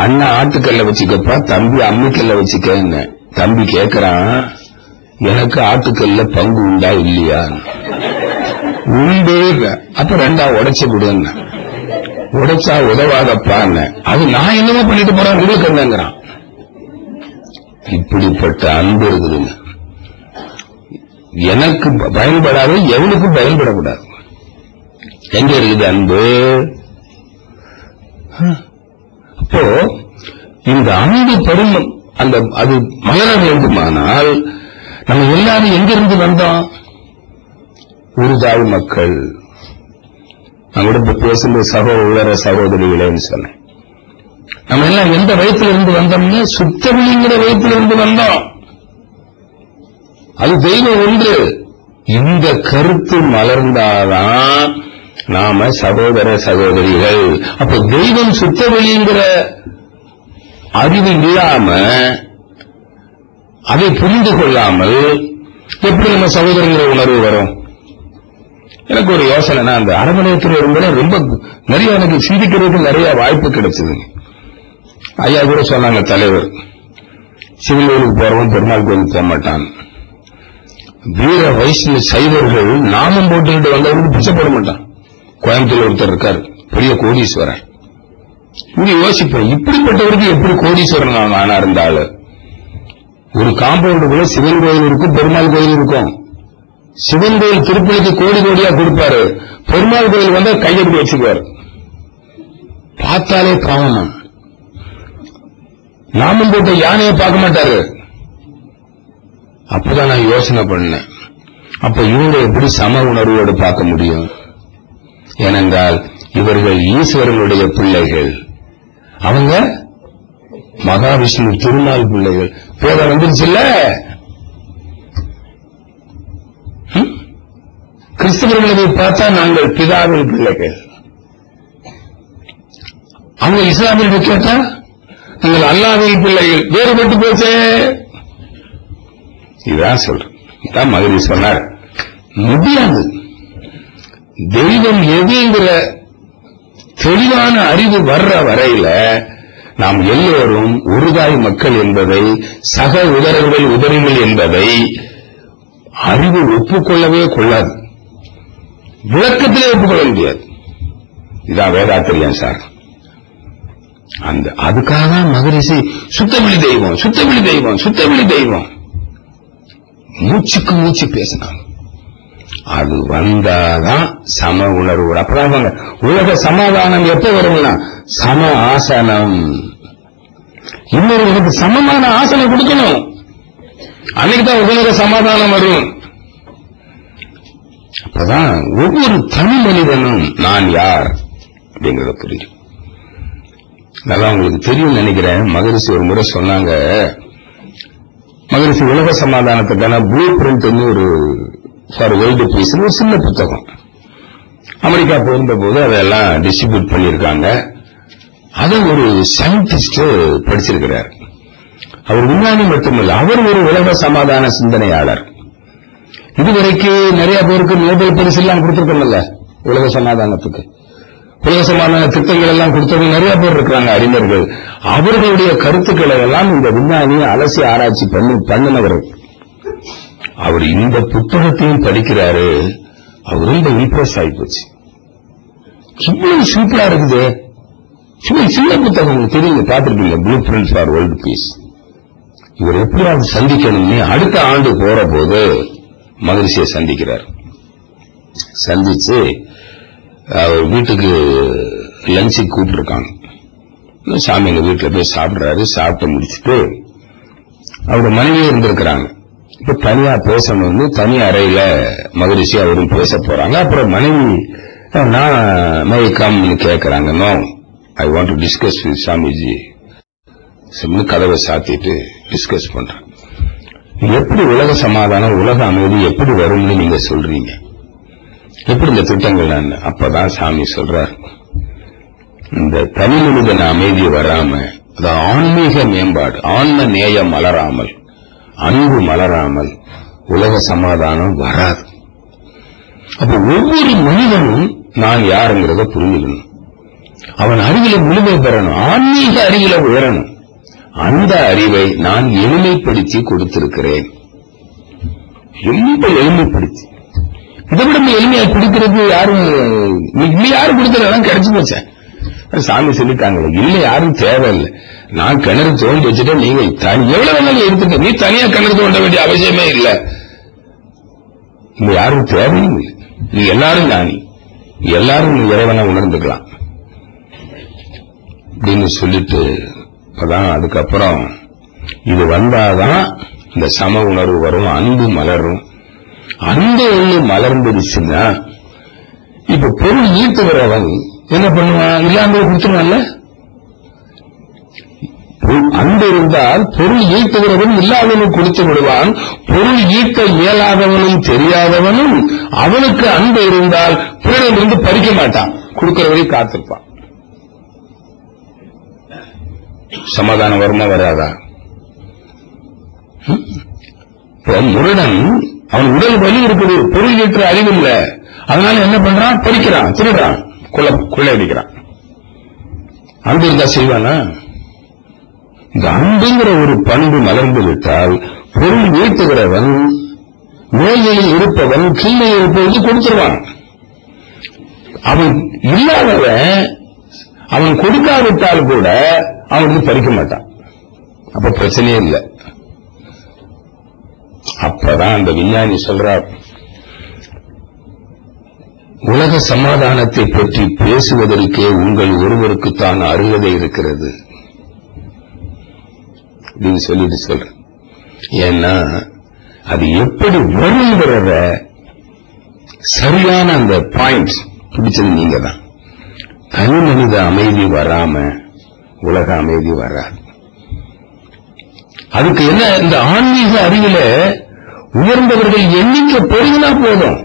அண்ணன் ஆட்டுக்கல்ல வச்சுக்கப்பா, தம்பி அம்மிக்கல்ல வச்சுக்க. தம்பி கேட்கிறான், எனக்கு ஆட்டுக்கல்ல பங்கு உண்டா இல்லையா? உண்டு. அப்ப 2ஆ உடைச்சு விடுங்க. உடைச்சா உதவாதப்பான்னு. அது நான் என்னமோ பண்ணிட்டு போறேன், உங்களுக்கு என்னங்கிறான். இப்படிப்பட்ட அன்பு இருக்குதுங்க. எனக்கு பயன்படாது, எவனுக்கும் பயன்படக்கூடாது. எங்க இருக்குது அன்பு? அப்போ இந்த அன்பு பருமம் அந்த அது மலர வேண்டுமானால் நம்ம எல்லாரும் எங்கிருந்து வந்தோம்? ஒரு தாய் மக்கள். நான் கூட பேசும்போது சகோதர சகோதரிகளேன்னு சொன்னேன். நம்ம எல்லாம் எந்த வயத்துல இருந்து வந்தோம்னு சுத்தவெளிங்கிற வயத்துல இருந்து வந்தோம். அது தெய்வம் ஒன்று. இந்த கருத்து மலர்ந்தாதான் நாம சகோதர சகோதரிகள். அப்ப தெய்வம் சுத்தவெளிங்கிற அறிவு இல்லாம அதை புரிந்து கொள்ளாமல் எப்படி நம்ம சகோதரங்கிற உணர்வு வரும்? எனக்கு ஒரு யோசனை, அந்த அரவணையத்தில் வரும்போது ரொம்ப நிறைய எனக்கு சிந்திக்கிறதுக்கு நிறைய வாய்ப்பு கிடைச்சது. ஐயா கூட சொன்னாங்க, தலைவர் சிவன் கோயிலுக்கு போறவன் பெருமாள் கோயிலுக்கு போக மாட்டான். வீர வைஷ்ணவ சைவர்கள் நாமம் போட்டுக்கிட்டு வந்தவருக்கு பிச்சை போட மாட்டான். கோயம்புத்தூர் ஒருத்தர் இருக்காரு, பெரிய கோடீஸ்வரன். இங்க யோசிப்பேன், இப்படிப்பட்டவருக்கு எப்படி கோடீஸ்வரன் ஆனா இருந்தாலும் ஒரு காம்பவுண்டுக்குள்ள சிவன் கோயில் இருக்கும், பெருமாள் கோயில் இருக்கும். சிவன் கோயில் திருப்பதிக்கு கோடி கோடியா கொடுப்பாரு, பெருமாள் கோயில் வந்தா கையெழுத்து வச்சுக்குவாரு. பார்த்தாலே பாவம். நாமம் போட்ட யானையை பார்க்க மாட்டாரு. அப்பதான் நான் யோசனை பண்ணேன், அப்ப இவங்க எப்படி சம உணர்வோடு பார்க்க முடியும்? ஏனென்றால் இவர்கள் ஈஸ்வரனுடைய பிள்ளைகள், அவங்க மகாவிஷ்ணு திருநாள் பிள்ளைகள். பேர வந்துருச்சுல்ல, கிறிஸ்தவர்களை பார்த்தா நாங்கள் பிதாவின் பிள்ளைகள். அவங்க இஸ்லாமியர்கள் கேட்டா நீங்கள் அல்லாஹ்வின் பிள்ளைகள். வேறுபட்டு போச்சே. இதான் சொல்றேன், இதான் மகரி சொன்னார். முடியாது. தெய்வம் எதுங்கிற தெளிவான அறிவு வர்ற வரையில நாம் எல்லோரும் ஒருதாய் மக்கள் என்பதை, சக உதரங்கள் உதரிகள் என்பதை அறிவு ஒப்புக்கொள்ளவே கொள்ளாது. விளக்கத்திலே ஒப்புக்கொள்ள முடியாது. இதான் வேதாத்திரியம் சார். அந்த அதுக்காக மகரிஷி சுத்தவெளி தெய்வம், சுத்தவெளி தெய்வம், சுத்தவெளி தெய்வம் மூச்சுக்கு மூச்சு பேசினாங்க. அது வந்தாதான் சம உணர்வு. அப்பதான் உலக சமாதானம் எப்ப வரும்னா சம ஆசனம். இன்னொரு எனக்கு சமமான ஆசனம் கொடுக்கணும், அன்னைக்குதான் உலக சமாதானம் வரும். அப்பதான் ஒவ்வொரு தனி மனிதனும் நான் யார் அப்படிங்கறத புரியும். நல்லா உங்களுக்கு தெரியும் நினைக்கிறேன். மகரிஷி ஒரு முறை சொன்னாங்க, மகரிஷி உலக சமாதானத்துக்கான ப்ளூ பிரிண்ட் ஒரு ஃபார் வேர்ல்டு பீஸ் ஒரு சின்ன புத்தகம் அமெரிக்கா போயிருந்த போது அதெல்லாம் டிஸ்ட்ரிபியூட் பண்ணியிருக்காங்க. அதை ஒரு சயின்டிஸ்ட் படிச்சிருக்கிறார். அவர் விஞ்ஞானி மட்டுமல்ல, அவர் ஒரு உலக சமாதான சிந்தனையாளர். இதுவரைக்கும் நிறைய பேருக்கு நோபல் பரிசு எல்லாம் கொடுத்திருக்கோம்ல உலக சமாதானத்துக்கு. உலக சமாதான திட்டங்கள் எல்லாம் கொடுத்தவங்க நிறைய பேர் இருக்கிறாங்க, அறிஞர்கள். அவர்களுடைய கருத்துக்களை எல்லாம் இந்த விஞ்ஞானியை அலசி ஆராய்ச்சி பண்ணினவர். அவர் இந்த புத்தகத்தையும் படிக்கிறாரு. அவர் ரொம்ப இம்ப்ரெஸ் ஆகிப்போச்சு. இவ்வளவு சிம்பிளா இருக்குது. சின்ன புத்தகம் தெரியுங்க, பார்த்திருக்கீங்க, blueprint for world peace. இவர் எப்படியாவது சந்திக்கணும்னு அடுத்த ஆண்டு போற போது மகரிஷியை சந்திக்கிறார். சந்திச்சு அவர் வீட்டுக்கு லஞ்சுக்கு கூப்பிட்டுருக்காங்க. சாமி எங்க வீட்டுல போய் சாப்பிடுறாரு. சாப்பிட்டு முடிச்சுட்டு அவரோட மனைவியே இருந்திருக்கிறாங்க. இப்ப தனியா பேசணும்னு தனி அறையில மகரிஷி அவரும் பேச போறாங்க. அப்புறம் மனைவி நான் மை கம்னு கேட்கறாங்க. No, I want to discuss with Swamiji. கதவை சாத்திட்டு டிஸ்கஸ் பண்றேன். எப்படி உலக சமாதானம், உலக அமைதி எப்படி வரும்னு நீங்க சொல்றீங்க? எப்படி இந்த திட்டங்கள்? அப்பதான் சாமி சொல்றார், இந்த தனி மனிதன் அமைதி வராம, அதாவது ஆன்மீக மேம்பாடு, ஆன்ம நேயம் மலராமல், அன்பு மலராமல் உலக சமாதானம் வராது. அப்ப ஒவ்வொரு மனிதனும் நான் யாருங்கிறத புரிஞ்சுக்கணும். அவன் அறிவில முழுமை பெறணும், ஆன்மீக அறிவில உயரணும். அந்த அறிவை நான் எளிமைப்படுத்தி கொடுத்திருக்கிறேன். ரொம்ப எளிமைப்படுத்தி, இதை விட எளிமையை பிடிக்கிறது யாரும் யாரும் கொடுத்ததெல்லாம் கிடைச்சு போச்சேன். சாமி சொல்லிட்டாங்களே, இல்ல யாரும் தேவையில்லை. நான் கிணறு தோண்டி வச்சுட்டேன், நீங்க எவ்வளவு வேணாலும் எடுத்துக்க, நீ தனியா கிணறு தோண்ட வேண்டிய அவசியமே இல்லை. இங்க யாரும் தேவையும் இல்லை. நீ எல்லாரும் ஞானி, எல்லாரும் இறைவனை உணர்ந்துக்கலாம் அப்படின்னு சொல்லிட்டு அப்பதான் அதுக்கப்புறம் இது வந்தாதான் இந்த சம உணர்வு வரும், அன்பு மலரும். அன்பு ஒண்ணு மலர்ந்துடுச்சுன்னா இப்ப பொருள் ஈட்டுகிறவன் என்ன பண்ணுவான்? இல்லாம கொடுத்துருவான்ல. அன்பு இருந்தால் பொருள் ஈட்டுகிறவன் இல்லாதவனும் கொடுத்து விடுவான். பொருள் ஈட்ட இயலாதவனும் தெரியாதவனும் அவனுக்கு அன்பு இருந்தால் பிறரிலிருந்து பறிக்க மாட்டான், கொடுக்கிறவரை காத்திருப்பான். சமாதானம் வருமா வராதா? முருடன் அவன் உடல் வலி இருக்குது, பொருள் ஈற்ற அறிவு இல்ல, அதனால என்ன பண்றான்? பறிக்கிறான், திருடுறான், கொள்ளையடிக்கிறான். அன்பு இருந்தா செய்வானா? இந்த அன்புங்கிற ஒரு பண்பு மலர்ந்து விட்டால் பொருள் ஈட்டுகிறவன் நோயில் இருப்பவன் கீழே இருப்பது கொடுத்துருவான். அவன் இல்லாதவன் அவன் கொடுக்காவிட்டால் கூட அவனுக்கு பறிக்க மாட்டான். அப்ப பிரச்சனையே இல்லை. அப்பதான் அந்த விஞ்ஞானி சொல்றார், உலக சமாதானத்தை பற்றி பேசுவதற்கே உங்கள் ஒருவருக்குத்தான் அருகதை இருக்கிறது அப்படின்னு சொல்லிட்டு சொல்ற. ஏன்னா அது எப்படி வருங்கிறத சரியான அந்த பாயிண்ட் பிடிச்சது நீங்க தான். தனி மனித அமைதி வராம உலக அமைதி வராது. அதுக்கு என்ன, இந்த ஆன்மீக அறிவில உயர்ந்தவர்கள் எண்ணிக்கை பெருகினா போதும்,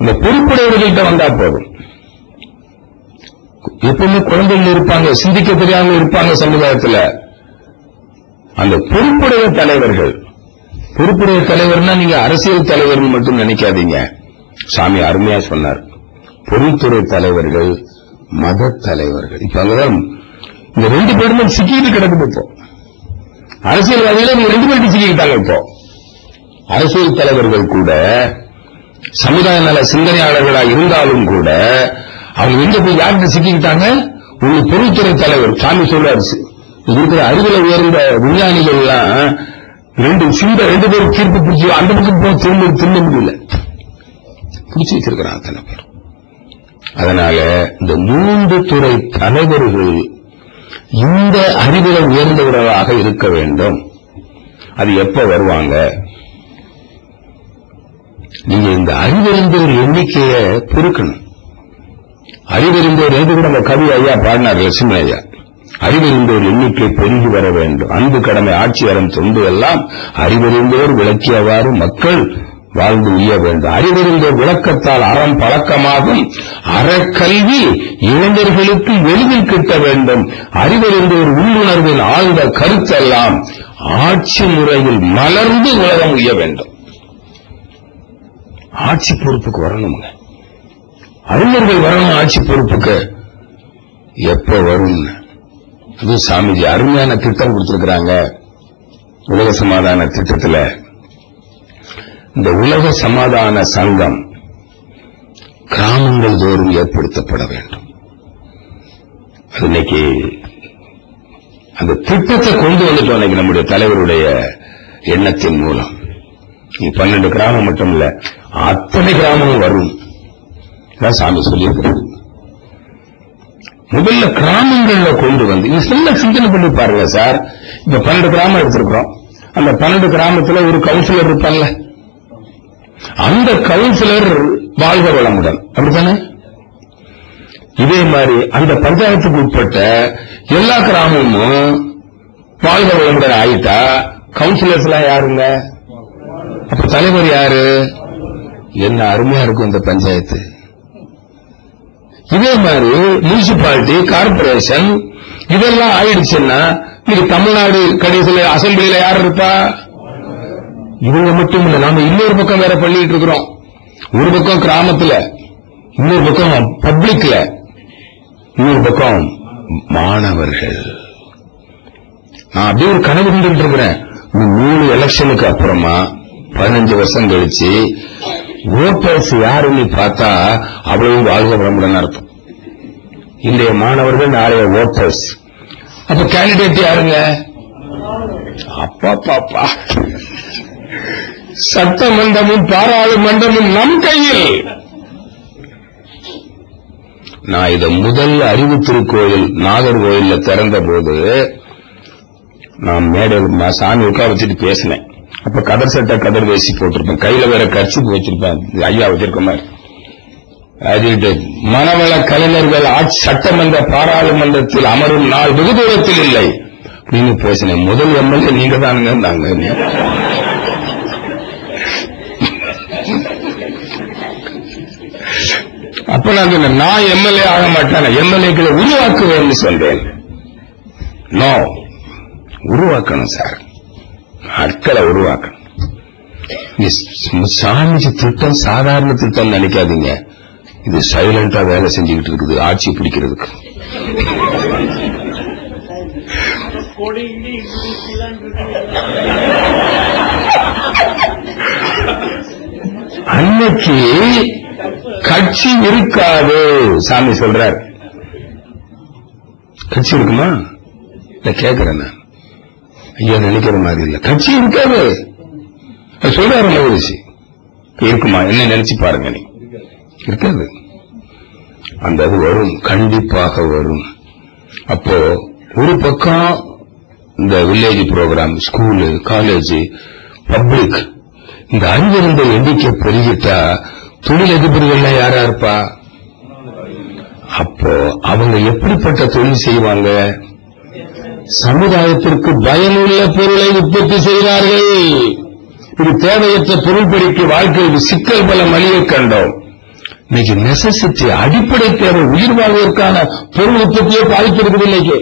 இந்த பொறுப்புடையவர்கள்ட்ட வந்தா போதும். எப்பவுமே குழந்தைகள் இருப்பாங்க, சிந்திக்க தெரியாம இருப்பாங்க சமுதாயத்தில். அந்த பொறுப்புடைய தலைவர்கள், பொறுப்புடைய தலைவர்னா நீங்க அரசியல் தலைவர்கள் மட்டும் நினைக்காதீங்க. சாமி அருமையா சொன்னார், பொருள்துறை தலைவர்கள், மத தலைவர்கள். இப்ப அங்கதான் இந்த ரெண்டு பேருமே சிக்கிட்டு கிடக்குது. இப்போ அரசியல்வாதிகள் நீங்க ரெண்டு பேரும் சிக்கிக்கிட்டாங்க. இப்போ அரசியல் தலைவர்கள் கூட சமுதாய நல சிந்தனையாளர்களாக இருந்தாலும் கூட அவங்க எங்க போய் யாருக்கு சிக்கிக்கிட்டாங்க? ஒரு பொருள்துறை தலைவர். சாமி சொல்றாரு, இருக்கிற அறிவில உயர்ந்த விஞ்ஞானிகள் எல்லாம் ரெண்டு பேரும் தீர்ப்பு பிடிச்சி அந்த பக்கம் திரும்ப முடியல, பிடிச்சி வச்சிருக்கிறான் அத்தனை பேர். அதனால இந்த 3 துறை தலைவர்கள் இந்த அறிவில உயர்ந்தவர்களாக இருக்க வேண்டும். அது எப்ப வருவாங்க? நீங்க இந்த அறிவறிந்தோர் எண்ணிக்கையை பெருக்கணும். அறிவறிந்தோர் எது கூட நம்ம கவி ஐயா பாடினார், லட்சுமி ஐயா. அறிவறிந்தோர் எண்ணிக்கை பெருகி வர வேண்டும். அன்பு கடமை ஆட்சி அறம் தொண்டு எல்லாம் அறிவறிந்தோர் விளக்கியவாறு மக்கள் வாழ்ந்து உய்ய வேண்டும். அறிவறிந்தோர் விளக்கத்தால் அறம் பழக்கமாகும். அறக்கல்வி இளைஞர்களுக்கு எளிதில் கிட்ட வேண்டும். அறிவறிந்தோர் உள்ளுணர்வின் ஆழ்ந்த கருத்தெல்லாம் ஆட்சி முறையில் மலர்ந்து உலகம் உய்ய வேண்டும். ஆட்சி பொறுப்புக்கு வரணுங்க, அறிஞர்கள் வரணும். ஆட்சி பொறுப்புக்கு எப்ப வரும்? அது சாமிஜி அருமையான திட்டம் கொடுத்திருக்கிறாங்க உலக சமாதான திட்டத்தில். இந்த உலக சமாதான சங்கம் கிராமங்கள் தோறும் ஏற்படுத்தப்பட வேண்டும். அது இன்னைக்கு அந்த திட்டத்தை கொண்டு வந்துட்டோம். இன்னைக்கு நம்முடைய தலைவருடைய எண்ணத்தின் மூலம் 12 கிராமம் மட்டும் இல்ல, அத்தனை கிராமமும் வரும். சாமி சொல்லியிருக்கிறது. முதல்ல கிராமங்கள்ல கொண்டு வந்து இது சின்ன சிந்தனை பண்ணி பாருங்க சார். இப்ப 12 கிராமம் எடுத்திருக்கிறோம். அந்த 12 கிராமத்துல ஒரு கவுன்சிலர் இருப்பாங்கல்ல, அந்த கவுன்சிலர் வாழ்க வளமுடன், அப்படித்தானே? இதே மாதிரி அந்த பஞ்சாயத்துக்கு உட்பட்ட எல்லா கிராமமும் வாழ்க வளமுடன் ஆயிட்டா கவுன்சிலர்ஸ் எல்லாம் யாருங்க? அப்ப தலைவர் யாரு? என்ன அருமையா இருக்கும் இந்த பஞ்சாயத்து. இதே மாதிரி முனிசிபாலிட்டி, கார்பரேஷன் இதெல்லாம் ஆயிடுச்சுன்னா இது தமிழ்நாடு கடைசியில் அசம்பிளியில யார் இருப்பா? இவங்க மட்டும் இல்ல, நாம இன்னொரு பக்கம் வேற பண்ணிட்டு இருக்கிறோம். ஒரு பக்கம் கிராமத்துல, இன்னொரு பக்கம் பப்ளிக்ல, இன்னொரு பக்கம் மாணவர்கள். நான் அப்படியே ஒரு கனவு கொண்டு இருக்கிறேன். 3 எலெக்ஷனுக்கு அப்புறமா 15 வருஷம் கழிச்சு ஓட்டர்ஸ் யாருன்னு பார்த்தா அவ்வளவு வாழ்க வளமுடன் அர்த்தம். இன்றைய மாணவர்கள் நாளைய ஓட்டர்ஸ். அப்ப கேண்டிடேட் யாருங்க? அப்பா பாப்பா, சட்டமன்றமும் பாராளுமன்றமும் நம் கையில். நான் இத முதல் அறிவு திருக்கோயில் நாகர்கோயில்ல திறந்த போது நான் மேடையில் சாமி உட்கார வச்சுட்டு பேசினேன். அப்ப கதர் சட்டை கதர் வேசி போட்டிருப்பேன், கையில வேற கர்ச்சிப்பு வச்சிருப்பேன், ஐயா வச்சிருக்க மாதிரி. அது மனவள கலைஞர்கள் சட்டமன்ற பாராளுமன்றத்தில் அமரும் நாள் வெகு தூரத்தில் இல்லை அப்படின்னு பேசினேன். முதல் எம்எல்ஏ நீங்க தானுங்க. நாங்க அப்ப நான் சொன்னேன், நான் எம்எல்ஏ ஆக மாட்டேன், எம்எல்ஏக்களை உருவாக்குவேன்னு சொல்றேன். நோ, உருவாக்கணும் சார், ஆட்களை உருவாக்கணும். சாமிஜி திட்டம் சாதாரண திட்டம் நினைக்காதீங்க. இது சைலண்டா வேலை செஞ்சுக்கிட்டு இருக்குது ஆட்சி பிடிக்கிறதுக்கு. அன்னைக்கு கட்சி இருக்காது சாமி சொல்றார். கட்சி இருக்குமா? இல்ல கேக்குறேன் நான், ஐயா நினைக்கிற மாதிரி இல்ல, கட்சி இருக்காது சொல்றாரு மகிழ்ச்சி. இருக்குமா? என்ன நினைச்சு பாருங்க, நீ இருக்காது. அந்த அது வரும், கண்டிப்பாக வரும். அப்போ ஒரு பக்கம் இந்த village program, school, college, public, இந்த அறிவிருந்த எண்ணிக்கை பெருகிட்டா தொழிலதிபர்கள் யாரா இருப்பா? அப்போ அவங்க எப்படிப்பட்ட தொழில் செய்வாங்க? சமுதாயத்திற்கு பயனுள்ள பொருளை உற்பத்தி செய்கிறார்கள். இது தேவையற்ற பொருள்படிக்கு வாழ்க்கையில் சிக்கல் பல மளிகை கண்டோம். இன்னைக்கு நெசசிட்டி, அடிப்படை தேவை, உயிர் வாழ்வதற்கான பொருள் உற்பத்தியை பாதிக்கிறது. இன்னைக்கு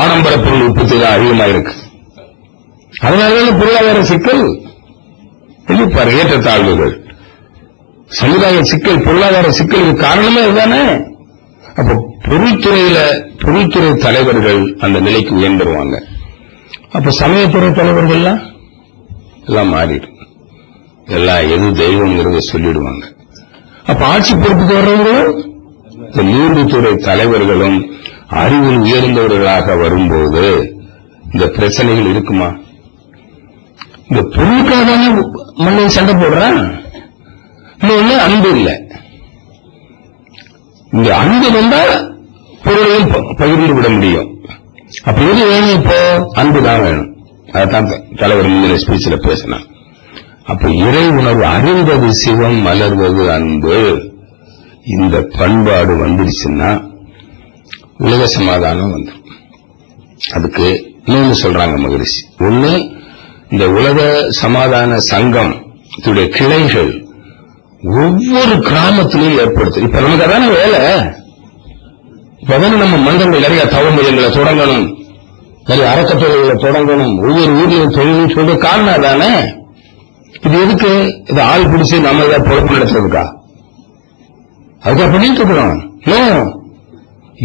ஆடம்பர பொருள் உற்பத்தி தான் அதிகமாக இருக்கு. அதனால பொருளாதார சிக்கல் பாரு, ஏற்றத்தாழ்வுகள், சமுதாய சிக்கல், பொருளாதார சிக்கலுக்கு காரணமே அதுதானே. அப்ப பொருள்துறை தலைவர்கள் அந்த நிலைக்கு உயர்ந்துருவாங்க. அப்ப சமயத்துறை தலைவர்கள்லாம் எல்லாம் மாறிடும், எல்லாம் எது தெய்வம்ங்கிறத சொல்லிடுவாங்க. அப்ப ஆட்சி பொறுப்புக்கு வர்றவங்களும் இந்த 3 துறை தலைவர்களும் அறிவில் உயர்ந்தவர்களாக வரும்போது இந்த பிரச்சனைகள் இருக்குமா? இந்த பொருளுக்காக மண்ணை சண்டை போடுறான். இன்னொன்னு அன்பு இல்லை. இந்த அன்பு வந்தா பொருளையும் பகிர்ந்து விட முடியும். அப்ப எது வேணும்? இப்போ அன்புதான் வேணும். அதான் தலைவர் முன்னிலை ஸ்பீச்சில் பேசினான். அப்ப இறை உணர்வு, அறிந்தது சிவம், மலர்வது அன்பு, இந்த பண்பாடு வந்துடுச்சுன்னா உலக சமாதானம் வந்துடும். அதுக்கு இன்னொன்னு சொல்றாங்க மகரிஷி. ஒண்ணு, இந்த உலக சமாதான சங்கம் இதோடைய கிளைகள் ஒவ்வொரு கிராமத்திலையும் ஏற்படுத்து. இப்ப நமக்கு அதான வேலை. இப்பதான நம்ம மன்றங்கள் நிறைய தவ மையங்களை தொடங்கணும், நிறைய அறக்கட்டளைகளை தொடங்கணும், ஒவ்வொரு ஊர்லயும் தொழில் சொல்ற காரணம் தானே. இது எதுக்கு? இது ஆள் பிடிச்சு நம்ம ஏதாவது பொழப்பு நடத்துறதுக்கா? அதுக்காக பண்ணிட்டு இருக்கிறோம்.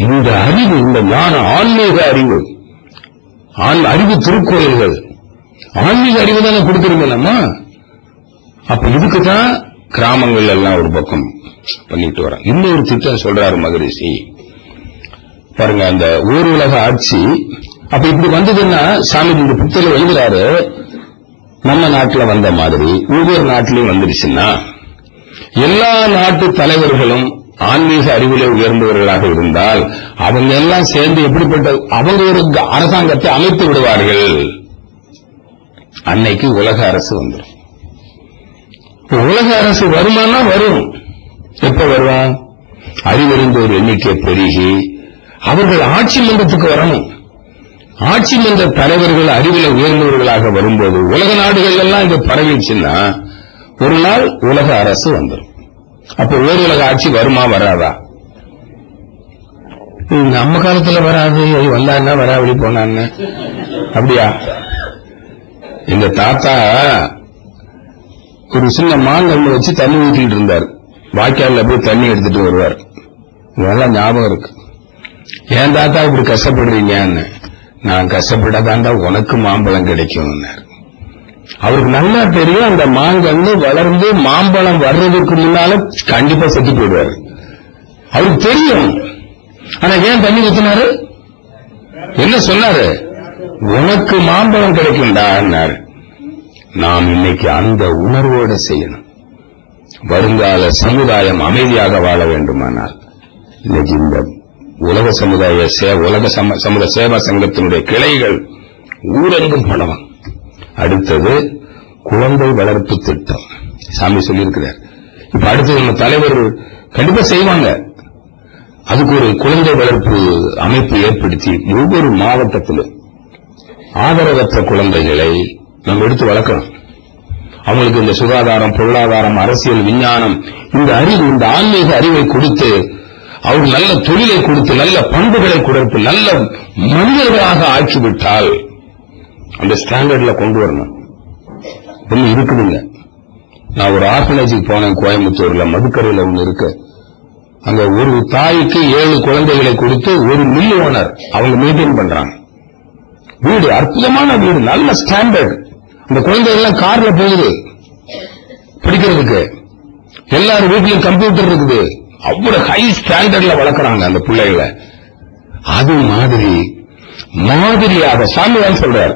இந்த அறிவு, இந்த ஞான ஆன்மீக அறிவு, அறிவு திருக்கோயில்கள், ஆன்மீக அறிவு தானே கொடுத்துருங்க நம்ம. அப்ப இதுக்குதான் கிராமங்கள் எல்லாம் ஒரு பக்கம் பண்ணிட்டு வராங்க. இன்னொரு திட்டம் சொல்றாரு மகரிஷி பாருங்க, அந்த ஊர் உலக ஆட்சி. அப்ப இப்படி வந்ததுன்னா சாமி இந்த புத்தகம் எழுதுறாரு, நம்ம நாட்டுல வந்த மாதிரி ஒவ்வொரு நாட்டிலையும் வந்துருச்சுன்னா எல்லா நாட்டு தலைவர்களும் ஆன்மீக அறிவிலே உயர்ந்தவர்களாக இருந்தால் அவங்க எல்லாம் சேர்ந்து எப்படிப்பட்ட அவங்க ஒரு அரசாங்கத்தை அமைத்து விடுவார்கள். அன்னைக்கு உலக அரசு வந்துடும். உலக அரசு வருமானா வரும். எப்ப வருவான்? அறிவறிந்தோர் எண்ணிக்கை பெருகி அவர்கள் ஆட்சி மன்றத்துக்கு வரணும். ஆட்சி மன்ற தலைவர்கள் அறிவில உயர்ந்தவர்களாக வரும்போது உலக நாடுகள் எல்லாம் இது பரவிச்சுன்னா ஒரு நாள் உலக அரசு வந்துடும். அப்ப ஓர் உலக ஆட்சி வருமா வராதா? நம்ம காலத்துல வராது, வந்தான்னா வராவளி போனான்னு அப்படியா? எங்க தாத்தா ஒரு சின்ன மாங்கல்ல வச்சு தண்ணி ஊற்றிட்டு இருந்தார். வாய்க்காலில் போய் தண்ணி எடுத்துட்டு வருவார். இதெல்லாம் ஞாபகம் இருக்கு. ஏன் தாத்தா இப்படி கஷ்டப்படுறீங்கன்னு. நான் கஷ்டப்படாதாண்டா உனக்கு மாம்பழம் கிடைக்கும். அவருக்கு நல்லா தெரியும் அந்த மாங்கன்னு வளர்ந்து மாம்பழம் வர்றதுக்கு முன்னால கண்டிப்பா செத்து போயிடுவாரு. அவருக்கு தெரியும். ஆனா ஏன் தண்ணி ஊத்தினாரு? என்ன சொன்னாரு? உனக்கு மாம்பழம் கிடைக்கும்டான்னாரு. நாம் இன்னைக்கு அந்த உணர்வோடு செய்யணும். வருங்கால சமுதாயம் அமைதியாக வாழ வேண்டுமானால் இன்னைக்கு இந்த உலக சமுதாய சேவா சங்கத்தினுடைய கிளைகள் ஊரெங்கும் பணம். அடுத்தது குழந்தை வளர்ப்பு திட்டம். சாமி சொல்லியிருக்கிறார். இப்ப அடுத்தது நம்ம தலைவர் கண்டிப்பா செய்வாங்க. அதுக்கு ஒரு குழந்தை வளர்ப்பு அமைப்பு ஏற்படுத்தி ஒவ்வொரு மாவட்டத்திலும் ஆதரவற்ற குழந்தைகளை நம்ம எடுத்து வளர்க்கிறோம். அவங்களுக்கு இந்த சுகாதாரம், பொருளாதாரம், அரசியல், விஞ்ஞானம், இந்த அறிவு, இந்த ஆன்மீக அறிவை கொடுத்து, அவர் நல்ல தொழிலை கொடுத்து, நல்ல பண்புகளை கொடுத்து, நல்ல மனிதர்களாக ஆக்கிவிட்டால் அந்த ஸ்டாண்டர்ட்ல கொண்டு வரணும். ஒண்ணு இருக்குதுங்க. நான் ஒரு ஆர்பனேஜுக்கு போனேன் கோயம்புத்தூர்ல, மதுக்கரையில ஒண்ணு இருக்கு. அங்க ஒரு தாய்க்கு 7 குழந்தைகளை கொடுத்து ஒரு மில் ஓனர் அவங்க மெயின்டைன் பண்றாங்க. வீடு அற்புதமான வீடு, நல்ல ஸ்டாண்டர்ட். அந்த குழந்தைகள் எல்லாம் கார்ல போகுது படிக்கிறதுக்கு. எல்லாரும் வீட்லயும் கம்ப்யூட்டர் இருக்குது. அவ்வளவு ஹை ஸ்டாண்டர்ட்ல வளர்க்கறாங்க அந்த பிள்ளைகளை. அது மாதிரியாக சாமியார் சொல்றார்,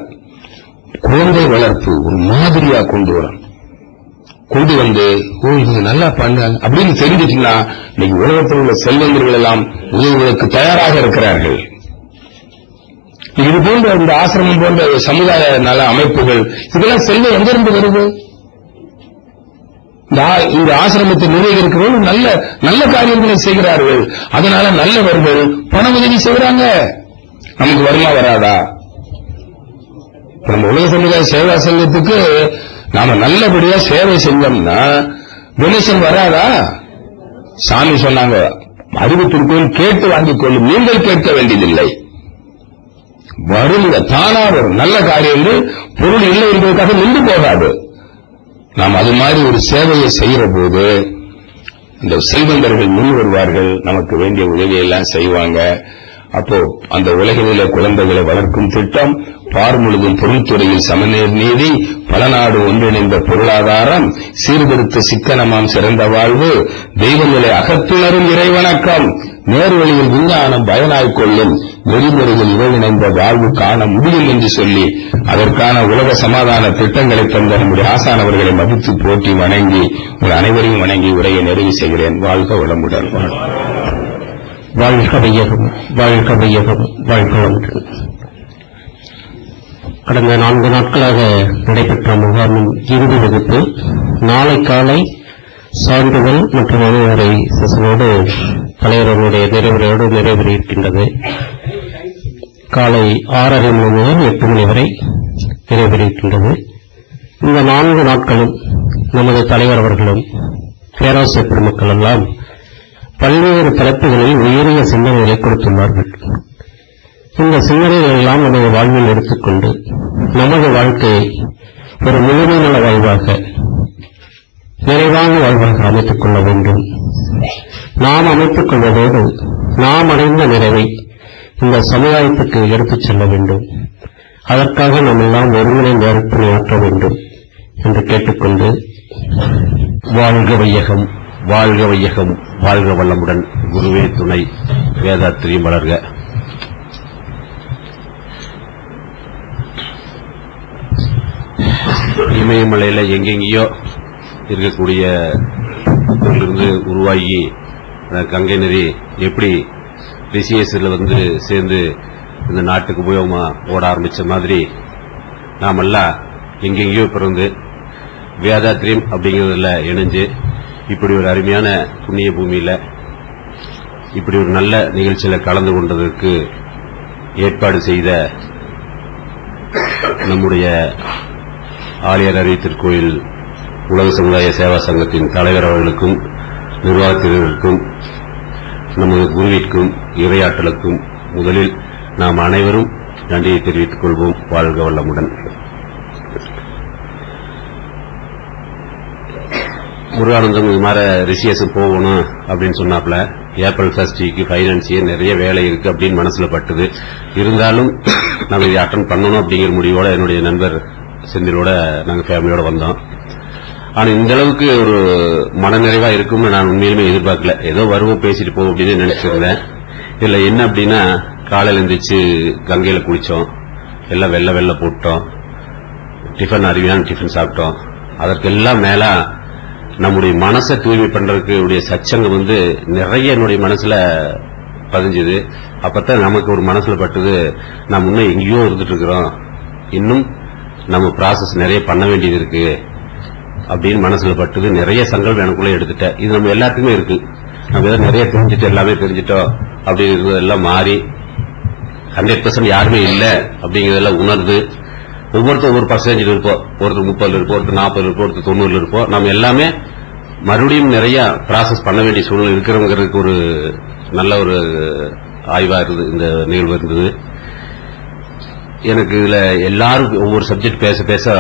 குழந்தை வளர்ப்பு ஒரு மாதிரியா கொண்டு வந்து இவங்க நல்லா பண்ணாங்க அப்படின்னு தெரிஞ்சுட்டீங்கன்னா இன்னைக்கு உலகத்தில் உள்ள செல்வந்தர்கள் எல்லாம் உதவுவதற்கு தயாராக இருக்கிறார்கள். இது போன்ற இந்த ஆசிரமம் போன்ற சமுதாய நல அமைப்புகள், இதெல்லாம் செல்வம் எங்கிருந்து வருது? இந்த ஆசிரமத்தை நிர்வகிக்கிறவர்கள் நல்ல நல்ல காரியங்களை செய்கிறார்கள். அதனால நல்லவர்கள் பண உதவி செய்யறாங்க. நமக்கு வருமா வராதா? நம்ம உலக சமுதாய சேவா சங்கத்துக்கு நாம நல்லபடியா சேவை செஞ்சோம்னா டொனேஷன் வராதா? சாமி சொன்னாங்க, அறிவு திருக்கோயில் கேட்டு வாங்கிக் கொள்ளும், நீங்கள் கேட்க வேண்டியதில்லை. வருங்க, தானா வரும். நல்ல காரியங்கள் பொருள் இல்லை என்பதற்காக நின்று போகாது. நாம் அது மாதிரி ஒரு சேவையை செய்கிற போது இந்த செல்வந்தர்கள் முன் வருவார்கள், நமக்கு வேண்டிய உதவியெல்லாம் செய்வாங்க. அப்போ அந்த உலகிலே குழந்தைகளை வளர்க்கும் திட்டம், பார் முழுதும் பொருள்துறையில் சமநீர் நீதி, பல நாடு ஒன்றிணைந்த பொருளாதாரம், சீர்திருத்த சிக்கனமாம் சிறந்த வாழ்வு, தெய்வங்களை அகத்துணரும் இறைவணக்கம், நேர்வழியில் விஞ்ஞானம் பயனாய்க் கொள்ளும், நெறிமுறையில் இணைந்த வாழ்வு காண முடியும் என்று சொல்லி அதற்கான உலக சமாதான திட்டங்களை தந்த நம்முடைய ஆசானவர்களை மதித்து போற்றி வணங்கி உங்கள் அனைவரையும் வணங்கி உரையை நிறைவு செய்கிறேன். வாழ்க வளமுடன். வாழ்க வையகம், வாழ்க வையகம், வாழ்க வளமுடன். கடந்த 4 நாட்களாக நடைபெற்ற முகாமின் இறுதி வகுப்பு நாளை காலை சான்றிதழ் மற்றும் அனுவரை செஷனோடு தலைவர்களுடைய நிறைவுரையோடு நிறைவேறியிருக்கின்றது. காலை 6:30 மணி முதல் 8 மணி வரை நிறைவேறியிருக்கின்றது. இந்த 4 நாட்களும் நமது தலைவர் அவர்களும் பேராசிரியர் பெருமக்கள் எல்லாம் பல்வேறு தலைப்புகளில் உயரிய சிந்தனைகளை கொடுத்துள்ளார்கள். இந்த சிந்தனைகள் எல்லாம் நமது வாழ்வில் எடுத்துக்கொண்டு நமது வாழ்க்கையை ஒரு முழுமையான வாழ்வாக, நிறைவான வாழ்வாக அமைத்துக் கொள்ள வேண்டும். நாம் அமைத்துக் கொள்வதோடு நாம் அடைந்த நிறைவை இந்த சமுதாயத்துக்கு எடுத்துச் செல்ல வேண்டும். அதற்காக நாம் எல்லாம் ஒருங்கிணைந்து பணியாற்ற வேண்டும் என்று கேட்டுக்கொண்டு, வாழ்க வையகம், வாழ்க வையகம், வாழ்க வளமுடன், குருவே துணை, வேதாத்திரியும் வளர்க. இமயமலையில எங்கெங்கேயோ இருக்கக்கூடிய இருந்து உருவாகி கங்கை நதி எப்படி ரிஷிகேசில் சேர்ந்து இந்த நாட்டுக்கு உபயோகமா ஓட ஆரம்பிச்ச மாதிரி நாமெல்லாம் எங்கெங்கேயோ பிறந்து வேதாத்திரியம் அப்படிங்கிறதுல இணைஞ்சு இப்படி ஒரு அருமையான புண்ணிய பூமியில இப்படி ஒரு நல்ல நிகழ்ச்சியில கலந்து கொண்டதற்கு ஏற்பாடு செய்த நம்முடைய ஆலியார் அருவி திருக்கோயில் உலக சமுதாய சேவா சங்கத்தின் தலைவர் அவர்களுக்கும் நிர்வாகத்தினருக்கும் நமது குருவிற்கும் இறையாற்றலுக்கும் முதலில் நாம் அனைவரும் நன்றியை தெரிவித்துக் கொள்வோம். வாழ்க வளமுடன். முருகானந்தம் இது மாதிரி ரிஷிகேசம் போகணும் அப்படின்னு சொன்னாப்ல. ஏப்ரல் 1 ஃபைனான்சியே நிறைய வேலை இருக்கு அப்படின்னு மனசுல பட்டுது. இருந்தாலும் நம்ம இதை அட்டன் பண்ணணும் அப்படிங்கிற முடிவோட என்னுடைய நண்பர் செந்திலோட நாங்க ஃபேமிலியோட வந்தோம். ஆனா இந்த அளவுக்கு ஒரு மனநிறைவா இருக்கும்னு நான் உண்மையிலுமே எதிர்பார்க்கல. ஏதோ வருவோம் பேசிட்டு போவோம் அப்படின்னு நினைச்சிருந்தேன். இதுல என்ன அப்படின்னா, காலையில எழுந்திரிச்சு கங்கையில குளிச்சோம், எல்லாம் வெள்ளை போட்டோம், டிஃபன் அருமையான டிஃபன் சாப்பிட்டோம். அதற்கெல்லாம் மேல நம்முடைய மனசை தூய்மை பண்றதுக்கு சச்சங்கம் நிறைய என்னுடைய மனசுல பதிஞ்சுது. அப்பதான் நமக்கு ஒரு மனசுல பட்டது, நாம் இன்னும் எங்கேயோ இருந்துட்டு இருக்கிறோம், இன்னும் நம்ம ப்ராசஸ் நிறைய பண்ண வேண்டியது இருக்கு அப்படின்னு மனசுல பட்டது. நிறைய சங்கல்பம் எனக்குள்ள எடுத்துட்டேன். இது நம்ம எல்லாத்துக்குமே இருக்கு. நம்ம ஏதோ நிறைய தெரிஞ்சுட்டு எல்லாமே தெரிஞ்சிட்டோம் அப்படிங்கிறதெல்லாம் மாறி 100% யாருமே இல்லை அப்படிங்கறதெல்லாம் உணர்ந்து ஒவ்வொருத்தரும் ஒவ்வொரு பர்சன்டேஜ் இருப்போம். ஒருத்தர் 30 இருப்போம், ஒருத்தர் 40 இருப்போம், ஒருத்தர் 90 இருப்போம். நம்ம எல்லாமே மறுபடியும் நிறைய ப்ராசஸ் பண்ண வேண்டிய சூழ்நிலை இருக்கிறவங்கிறதுக்கு ஒரு நல்ல ஒரு ஆய்வா இருந்தது இந்த நிகழ்வு இருந்தது. எனக்கு இதுல எல்லாரும் ஒவ்வொரு சப்ஜெக்ட் பேச பேச